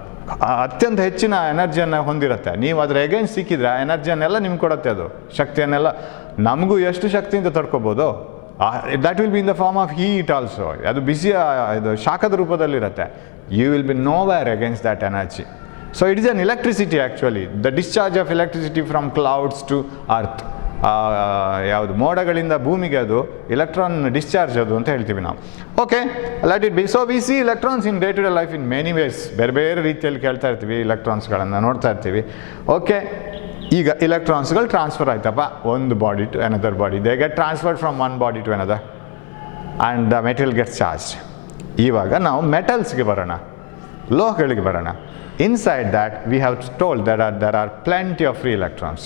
ಅತ್ಯಂತ ಹೆಚ್ಚಿನ ಎನರ್ಜಿಯನ್ನು ಹೊಂದಿರುತ್ತೆ. ನೀವು ಅದರ ಎಗೇನ್ಸ್ಟ್ ಸಿಕ್ಕಿದ್ರೆ ಆ ಎನರ್ಜಿಯನ್ನೆಲ್ಲ ನಿಮ್ಗೆ ಕೊಡುತ್ತೆ, ಅದು ಶಕ್ತಿಯನ್ನೆಲ್ಲ. ನಮಗೂ ಎಷ್ಟು ಶಕ್ತಿಯಿಂದ ತಡ್ಕೋಬೋದು? That will be in the form of heat also. ಅದು ಬಿಸಿಯ ಇದು ಶಾಖದ ರೂಪದಲ್ಲಿರುತ್ತೆ. You will be nowhere against that energy. So it is an electricity actually. The discharge of electricity from clouds to earth. ಯಾವುದು ಮೋಡಗಳಿಂದ ಭೂಮಿಗೆ ಅದು ಎಲೆಕ್ಟ್ರಾನ್ ಡಿಸ್ಚಾರ್ಜ್ ಅದು ಅಂತ ಹೇಳ್ತೀವಿ ನಾವು. Okay, let it be. So we see electrons in day to day life in many ways. ಬೇರೆ ಬೇರೆ ರೀತಿಯಲ್ಲಿ ಕೇಳ್ತಾ ಇರ್ತೀವಿ, ಎಲೆಕ್ಟ್ರಾನ್ಸ್ಗಳನ್ನು ನೋಡ್ತಾ ಇರ್ತೀವಿ. ಓಕೆ, ಈಗ ಇಲೆಕ್ಟ್ರಾನ್ಸ್ಗಳು ಟ್ರಾನ್ಸ್ಫರ್ ಆಯ್ತಪ್ಪ ಒಂದು body to another body. They get transferred from one body to another and the material gets charged. ಇವಾಗ ನಾವು ಮೆಟಲ್ಸ್ಗೆ ಬರೋಣ. ಲೋಹಗಳಿಗೆ ಬರೋಣ. Inside that we have told there are plenty of free electrons.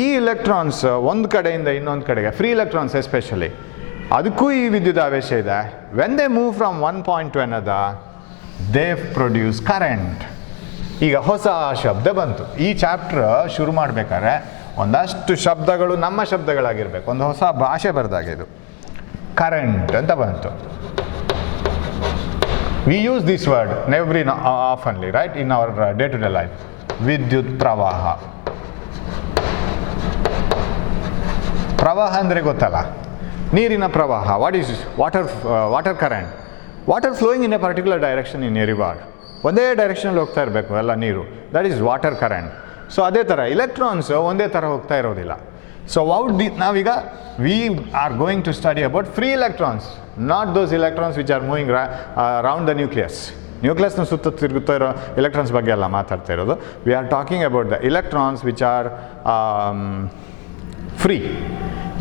ಈ ಎಲೆಕ್ಟ್ರಾನ್ಸ್ ಒಂದು ಕಡೆಯಿಂದ ಇನ್ನೊಂದು ಕಡೆಗೆ, ಫ್ರೀ ಎಲೆಕ್ಟ್ರಾನ್ಸ್ ಎಸ್ಪೆಷಲಿ, ಅದಕ್ಕೂ ಈ ವಿದ್ಯುದಾವೇಶ ಇದೆ. When they move from one point to another they produce current. ಈಗ ಹೊಸ ಶಬ್ದ ಬಂತು. ಈ ಚಾಪ್ಟರ್ ಶುರು ಮಾಡಬೇಕಾದ್ರೆ ಒಂದಷ್ಟು ಶಬ್ದಗಳು ನಮ್ಮ ಶಬ್ದಗಳಾಗಿರ್ಬೇಕು, ಒಂದು ಹೊಸ ಭಾಷೆ ಬರೆದಾಗ ಇದು ಕರೆಂಟ್ ಅಂತ ಬಂತು. We use this word every oftenly, right, in our day to day life. ವಿದ್ಯುತ್ ಪ್ರವಾಹ. ಪ್ರವಾಹ ಅಂದರೆ ಗೊತ್ತಲ್ಲ, ನೀರಿನ ಪ್ರವಾಹ. What is water current? Water flowing in a particular direction in a river. ಒಂದೇ ಡೈರೆಕ್ಷನಲ್ಲಿ ಹೋಗ್ತಾ ಇರಬೇಕು ಎಲ್ಲ ನೀರು. That is water current. So ಅದೇ ಥರ ಎಲೆಕ್ಟ್ರಾನ್ಸ್ ಒಂದೇ ಥರ ಹೋಗ್ತಾ ಇರೋದಿಲ್ಲ. ಸೊ ನಾವೀಗ we are going to study about free electrons, not those electrons which R moving round the nucleus. ನ್ಯೂಕ್ಲಿಯಸ್ನ ಸುತ್ತ ತಿರುಗುತ್ತಾ ಇರೋ ಎಲೆಕ್ಟ್ರಾನ್ಸ್ ಬಗ್ಗೆ ಎಲ್ಲ ಮಾತಾಡ್ತಾ ಇರೋದು. We are talking about the electrons which are free.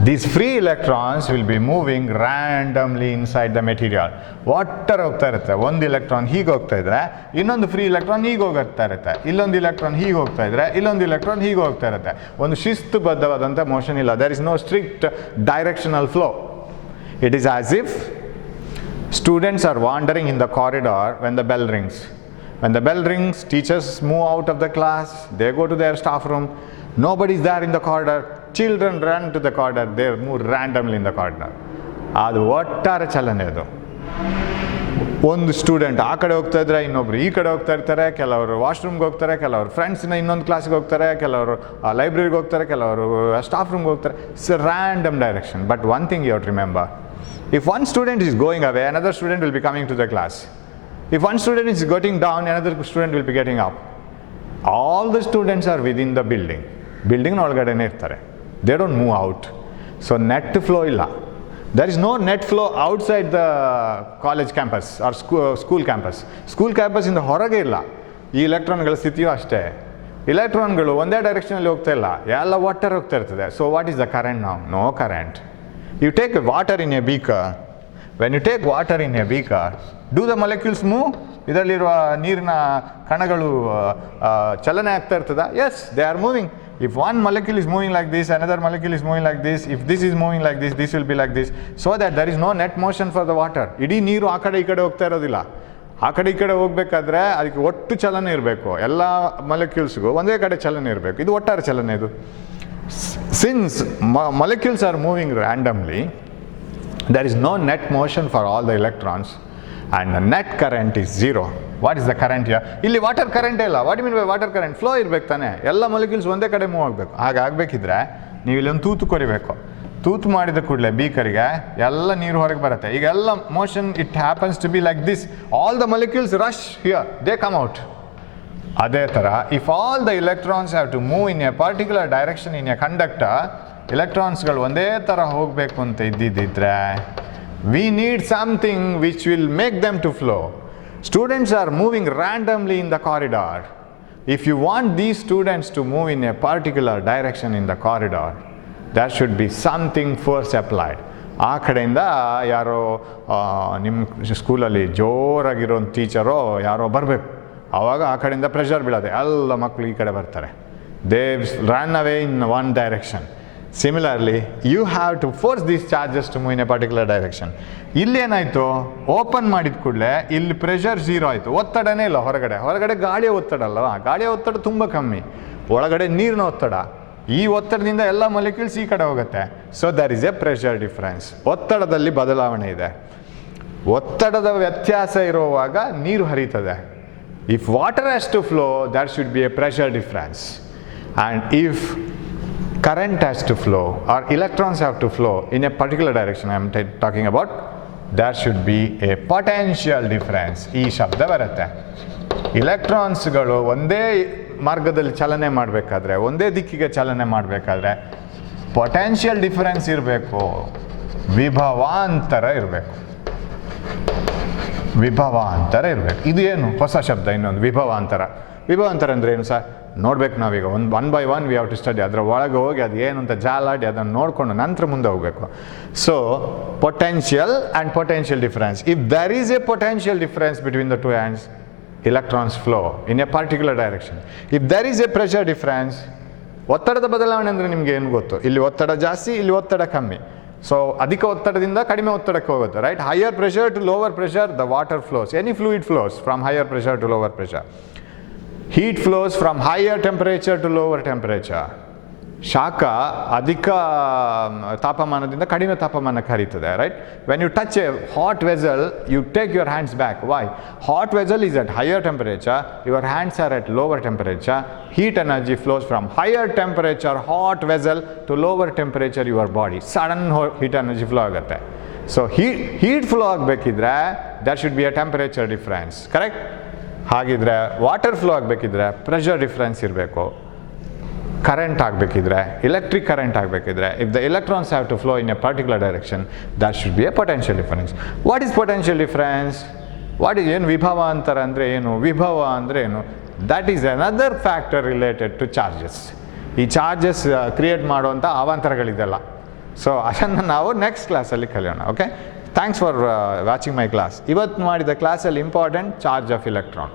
These free electrons will be moving randomly inside the material. Water ಹೋಗ್ತಾ ಇರುತ್ತೆ. ಒಂದು ಎಲೆಕ್ಟ್ರಾನ್ ಹೀಗೆ ಹೋಗ್ತಾ ಇದ್ರೆ ಇನ್ನೊಂದು ಫ್ರೀ ಎಲೆಕ್ಟ್ರಾನ್ ಹೀಗೆ ಹೋಗ್ತಾ ಇರುತ್ತೆ. ಇಲ್ಲೊಂದು ಎಲೆಕ್ಟ್ರಾನ್ ಹೀಗೆ ಹೋಗ್ತಾ ಇದ್ರೆ ಇನ್ನೊಂದು ಎಲೆಕ್ಟ್ರಾನ್ ಹೀಗೆ ಹೋಗ್ತಾ ಇರುತ್ತೆ. ಒಂದು ಶಿಸ್ತುಬದ್ಧವಾದಂಥ ಮೋಷನ್ ಇಲ್ಲ. There is no strict directional flow. It is as if students are wandering in the corridor when the bell rings. When the bell rings, teachers move out of the class, they go to their staff room. Nobody is there in the corridor. Children run to the corridor, they move randomly in the corridor. ಅದು ಒಟ್ಟಾರೆ ಚಲನೆ. ಅದು ಒಂದು ಸ್ಟೂಡೆಂಟ್ ಆ ಕಡೆ ಹೋಗ್ತಾ ಇದ್ರೆ ಇನ್ನೊಬ್ರು ಈ ಕಡೆ ಹೋಗ್ತಾ ಇರ್ತಾರೆ. ಕೆಲವರು ವಾಶ್ರೂಮ್ಗೆ ಹೋಗ್ತಾರೆ, ಕೆಲವರು ಫ್ರೆಂಡ್ಸ್ನ ಇನ್ನೊಂದು ಕ್ಲಾಸ್ಗೆ ಹೋಗ್ತಾರೆ, ಕೆಲವರು ಲೈಬ್ರರಿಗೆ ಹೋಗ್ತಾರೆ, ಕೆಲವರು ಸ್ಟಾಫ್ ರೂಮ್ಗೆ ಹೋಗ್ತಾರೆ. It's a random direction. But one thing you have to remember, if one student is going away, another student will be coming to the class. If one student is getting down, another student will be getting up. All the students are within the building. Building ಒಳಗಡೆನೇ ಇರ್ತಾರೆ. They don't move out. So net flow ಇಲ್ಲ. There is no net flow outside the college campus or school campus. School campus ಇಂದ ಹೊರಗೆ ಇಲ್ಲ. ಈ ಎಲೆಕ್ಟ್ರಾನ್ಗಳ ಸ್ಥಿತಿಯೂ ಅಷ್ಟೇ. ಎಲೆಕ್ಟ್ರಾನ್ಗಳು ಒಂದೇ ಡೈರೆಕ್ಷನಲ್ಲಿ ಹೋಗ್ತಾ ಇಲ್ಲ, ಎಲ್ಲ ವಾಟರ್ ಹೋಗ್ತಾ ಇರ್ತದೆ. So what is the current now? No current. You take water in a beaker. When you take water in a beaker, do the molecules move? ಇದರಲ್ಲಿರುವ ನೀರಿನ ಕಣಗಳು ಚಲನೆ ಆಗ್ತಾ ಇರ್ತದ? Yes, they are moving. If one molecule is moving like this, another molecule is moving like this. If this is moving like this, this will be like this. So that there is no net motion for the water. ಇಡೀ ನೀರು ಆ ಕಡೆ ಈ ಕಡೆ ಹೋಗ್ತಾ ಇರೋದಿಲ್ಲ. ಆ ಕಡೆ ಈ ಕಡೆ ಹೋಗ್ಬೇಕಾದ್ರೆ ಅದಕ್ಕೆ ಒಟ್ಟು ಚಲನೆ ಇರಬೇಕು. ಎಲ್ಲ ಮಾಲಿಕ್ಯೂಲ್ಸ್ಗೂ ಒಂದೇ ಕಡೆ ಚಲನೆ ಇರಬೇಕು. ಇದು ಒಟ್ಟಾರೆ ಚಲನೆ. ಇದು since molecules are moving randomly, there is no net motion for all the electrons and the net current is zero. What is the current here? ಇಲ್ಲಿ ವಾಟರ್ ಕರೆಂಟ್ ಇಲ್ಲ. What you mean by water current? Flow ಇರ್ಬೇಕು ತಾನೆ. ಎಲ್ಲ ಮಾಲಿಕ್ಯೂಲ್ಸ್ ಒಂದೇ ಕಡೆ ಮೂವ್ ಆಗಬೇಕು. ಹಾಗಾಗಬೇಕಿದ್ರೆ ನೀವು ಇಲ್ಲೊಂದು ತೂತು ಕೊರಿಬೇಕು. ತೂತು ಮಾಡಿದ ಕೂಡಲೇ ಬೀಕರಿಗೆ ಎಲ್ಲ ನೀರು ಹೊರಗೆ ಬರುತ್ತೆ. ಈಗ ಎಲ್ಲ motion it happens to be like this. All the molecules rush here, they come out. ಅದೇ ಥರ if all the electrons have to move in a particular direction in a conductor, ಎಲೆಕ್ಟ್ರಾನ್ಸ್ಗಳು ಒಂದೇ ಥರ ಹೋಗಬೇಕು ಅಂತ ಇದ್ದಿದ್ದರೆ we need something which will make them to flow. Students are moving randomly in the corridor. If you want these students to move in a particular direction in the corridor, that should be something force applied. ಆ ಕಡೆಯಿಂದ ಯಾರೋ ನಿಮ್ಮ ಸ್ಕೂಲಲ್ಲಿ ಜೋರಾಗಿರೋ ಟೀಚರೋ ಯಾರೋ ಬರಬೇಕು. ಆವಾಗ ಆ ಕಡೆಯಿಂದ ಪ್ರೆಷರ್ ಬೀಳೋದೆ, ಎಲ್ಲ ಮಕ್ಕಳು ಈ ಕಡೆ ಬರ್ತಾರೆ. They run away in one direction. Similarly you have to force these charges to move in a particular direction. ಇಲ್ಲೇನಾಯಿತು, ಓಪನ್ ಮಾಡಿದ ಕೂಡಲೇ ಇಲ್ಲಿ ಪ್ರೆಷರ್ ಝೀರೋ ಆಯಿತು, ಒತ್ತಡನೇ ಇಲ್ಲ. ಹೊರಗಡೆ ಗಾಳಿಯ ಒತ್ತಡ ಅಲ್ಲವಾ, ಗಾಳಿಯ ಒತ್ತಡ ತುಂಬ ಕಮ್ಮಿ, ಒಳಗಡೆ ನೀರಿನ ಒತ್ತಡ. ಈ ಒತ್ತಡದಿಂದ ಎಲ್ಲ ಮಾಲಿಕ್ಯೂಲ್ಸ್ ಈ ಕಡೆ ಹೋಗುತ್ತೆ. So there is a pressure difference. ಒತ್ತಡದಲ್ಲಿ ಬದಲಾವಣೆ ಇದೆ. ಒತ್ತಡದ ವ್ಯತ್ಯಾಸ ಇರುವಾಗ ನೀರು ಹರಿತದೆ. If water has to flow, there should be a pressure difference. And if current has to flow or electrons have to flow in a particular direction, I am talking about, there should be a potential difference. ಈ ಶಬ್ದ ಬರುತ್ತೆ. ಎಲೆಕ್ಟ್ರಾನ್ಸ್ಗಳು ಒಂದೇ ಮಾರ್ಗದಲ್ಲಿ ಚಲನೆ ಮಾಡಬೇಕಾದ್ರೆ, ಒಂದೇ ದಿಕ್ಕಿಗೆ ಚಲನೆ ಮಾಡಬೇಕಾದ್ರೆ ಪೊಟೆನ್ಷಿಯಲ್ ಡಿಫರೆನ್ಸ್ ಇರಬೇಕು, ವಿಭವಾಂತರ ಇರಬೇಕು. ವಿಭವಾಂತರ ಇರಬೇಕು. ಇದು ಏನು ಹೊಸ ಶಬ್ದ? ಇನ್ನೊಂದು ವಿಭವಾಂತರ. ವಿಭವಾಂತರ ಅಂದರೆ ಏನು ಸರ್? ನೋಡ್ಬೇಕು ನಾವೀಗ one by one we have to study. ಅದರ ಒಳಗೆ ಹೋಗಿ ಅದು ಏನು ಅಂತ ಜಾಲಾಡಿ ಅದನ್ನು ನೋಡಿಕೊಂಡು ನಂತರ ಮುಂದೆ ಹೋಗಬೇಕು. So potential and potential difference. If there is a potential difference between the two hands, electrons flow in a particular direction. If there is a pressure difference, ಒತ್ತಡದ ಬದಲಾವಣೆ ಅಂದರೆ ನಿಮಗೆ ಏನು ಗೊತ್ತು, ಇಲ್ಲಿ ಒತ್ತಡ ಜಾಸ್ತಿ, ಇಲ್ಲಿ ಒತ್ತಡ ಕಮ್ಮಿ. ಸೊ ಅಧಿಕ ಒತ್ತಡದಿಂದ ಕಡಿಮೆ ಒತ್ತಡಕ್ಕೆ ಹೋಗುತ್ತೆ, right? Higher pressure to lower pressure, the water flows, any fluid flows from higher pressure to lower pressure. Heat flows from higher temperature to lower temperature. ಶಾಖ ಅಧಿಕ ತಾಪಮಾನದಿಂದ ಕಡಿಮೆ ತಾಪಮಾನಕ್ಕೆ ಹರಿಯುತ್ತದೆ, right? When you touch a hot vessel, you take your hands back. Why? Hot vessel is at higher temperature, your hands are at lower temperature. Heat energy flows from higher temperature hot vessel to lower temperature your body. Sudden heat energy flow ಆಗುತ್ತೆ. ಸೊ heat flow ಆಗಬೇಕಿದ್ರೆ there should be a temperature difference, correct? ಹಾಗಿದ್ರೆ ವಾಟರ್ ಫ್ಲೋ ಆಗಬೇಕಿದ್ರೆ ಪ್ರೆಷರ್ ಡಿಫ್ರೆನ್ಸ್ ಇರಬೇಕು. ಕರೆಂಟ್ ಆಗಬೇಕಿದ್ರೆ, ಎಲೆಕ್ಟ್ರಿಕ್ ಕರೆಂಟ್ ಆಗಬೇಕಿದ್ರೆ, if the electrons have to flow in a particular direction, that should be a potential difference. What is potential difference? What is ಏನು ವಿಭವ ಅಂತಾರೆ ಅಂದರೆ ಏನು, ವಿಭವ ಅಂದರೆ ಏನು? That is another factor related to charges. ಈ ಚಾರ್ಜಸ್ ಕ್ರಿಯೇಟ್ ಮಾಡುವಂಥ ಅವಾಂತರಗಳಿದೆಲ್ಲ. ಸೊ ಅದನ್ನು ನಾವು ನೆಕ್ಸ್ಟ್ ಕ್ಲಾಸಲ್ಲಿ ಕಲಿಯೋಣ. Okay, thanks for watching my class. ಇವತ್ತು ಮಾಡಿದ ಕ್ಲಾಸಲ್ಲಿ ಇಂಪಾರ್ಟೆಂಟ್ ಚಾರ್ಜ್ ಆಫ್ ಇಲೆಕ್ಟ್ರಾನ್,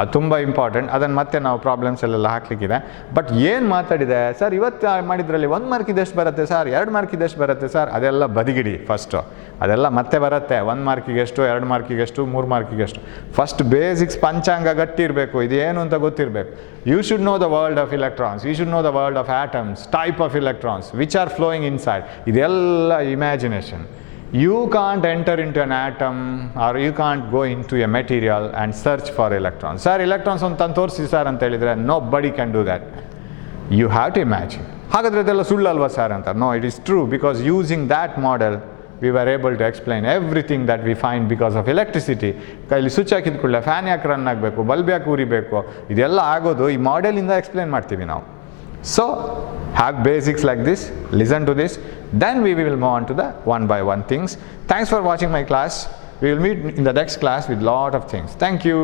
ಅದು ತುಂಬ ಇಂಪಾರ್ಟೆಂಟ್. ಅದನ್ನು ಮತ್ತೆ ನಾವು ಪ್ರಾಬ್ಲಮ್ಸಲ್ಲೆಲ್ಲ ಹಾಕಲಿಕ್ಕಿದೆ. ಬಟ್ ಏನು ಮಾತಾಡಿದೆ ಸರ್ ಇವತ್ತು ಮಾಡಿದ್ರಲ್ಲಿ 1 ಮಾರ್ಕ್ ಇದೆಷ್ಟು ಬರುತ್ತೆ ಸರ್, 2 ಮಾರ್ಕ್ ಇದೆಷ್ಟು ಬರುತ್ತೆ ಸರ್, ಅದೆಲ್ಲ ಬದಿಗಿಡಿ ಫಸ್ಟು. ಅದೆಲ್ಲ ಮತ್ತೆ ಬರುತ್ತೆ. 1 ಮಾರ್ಕಿಗೆಷ್ಟು, 2 ಮಾರ್ಕಿಗೆಷ್ಟು, 3 ಮಾರ್ಕಿಗೆಷ್ಟು. ಫಸ್ಟ್ ಬೇಸಿಕ್ಸ್ ಪಂಚಾಂಗ ಗಟ್ಟಿ ಇರಬೇಕು, ಇದೇನು ಅಂತ ಗೊತ್ತಿರಬೇಕು. You should know the world of electrons, you should know the world of atoms, type of electrons, which are flowing inside. ಇದೆಲ್ಲ imagination. You can't enter into an atom or you can't go into a material and search for electrons. Sir, electrons on tantu torsi sir anta helidre nobody can do that. You have to imagine. Hagadre idella sullu alva sir anta? No, it is true, because using that model we were able to explain everything that we find because of electricity. ಕೈಲಿ ಸ್ವಿಚ್ ಹಾಕಿದ ಕೂಡಲೇ ಫ್ಯಾನ್ ಯಾಕೆ ರನ್ ಆಗಬೇಕು, ಬಲ್ಬ್ ಯಾಕೆ ಉರಿಬೇಕು, ಇದೆಲ್ಲ ಆಗೋದು ಈ ಮಾಡೆಲಿಂದ ಎಕ್ಸ್ಪ್ಲೇನ್ ಮಾಡ್ತೀವಿ ನಾವು. So have basics like this, listen to this, then we will move on to the one by one things. Thanks for watching my class. We will meet in the next class with lot of things. Thank you.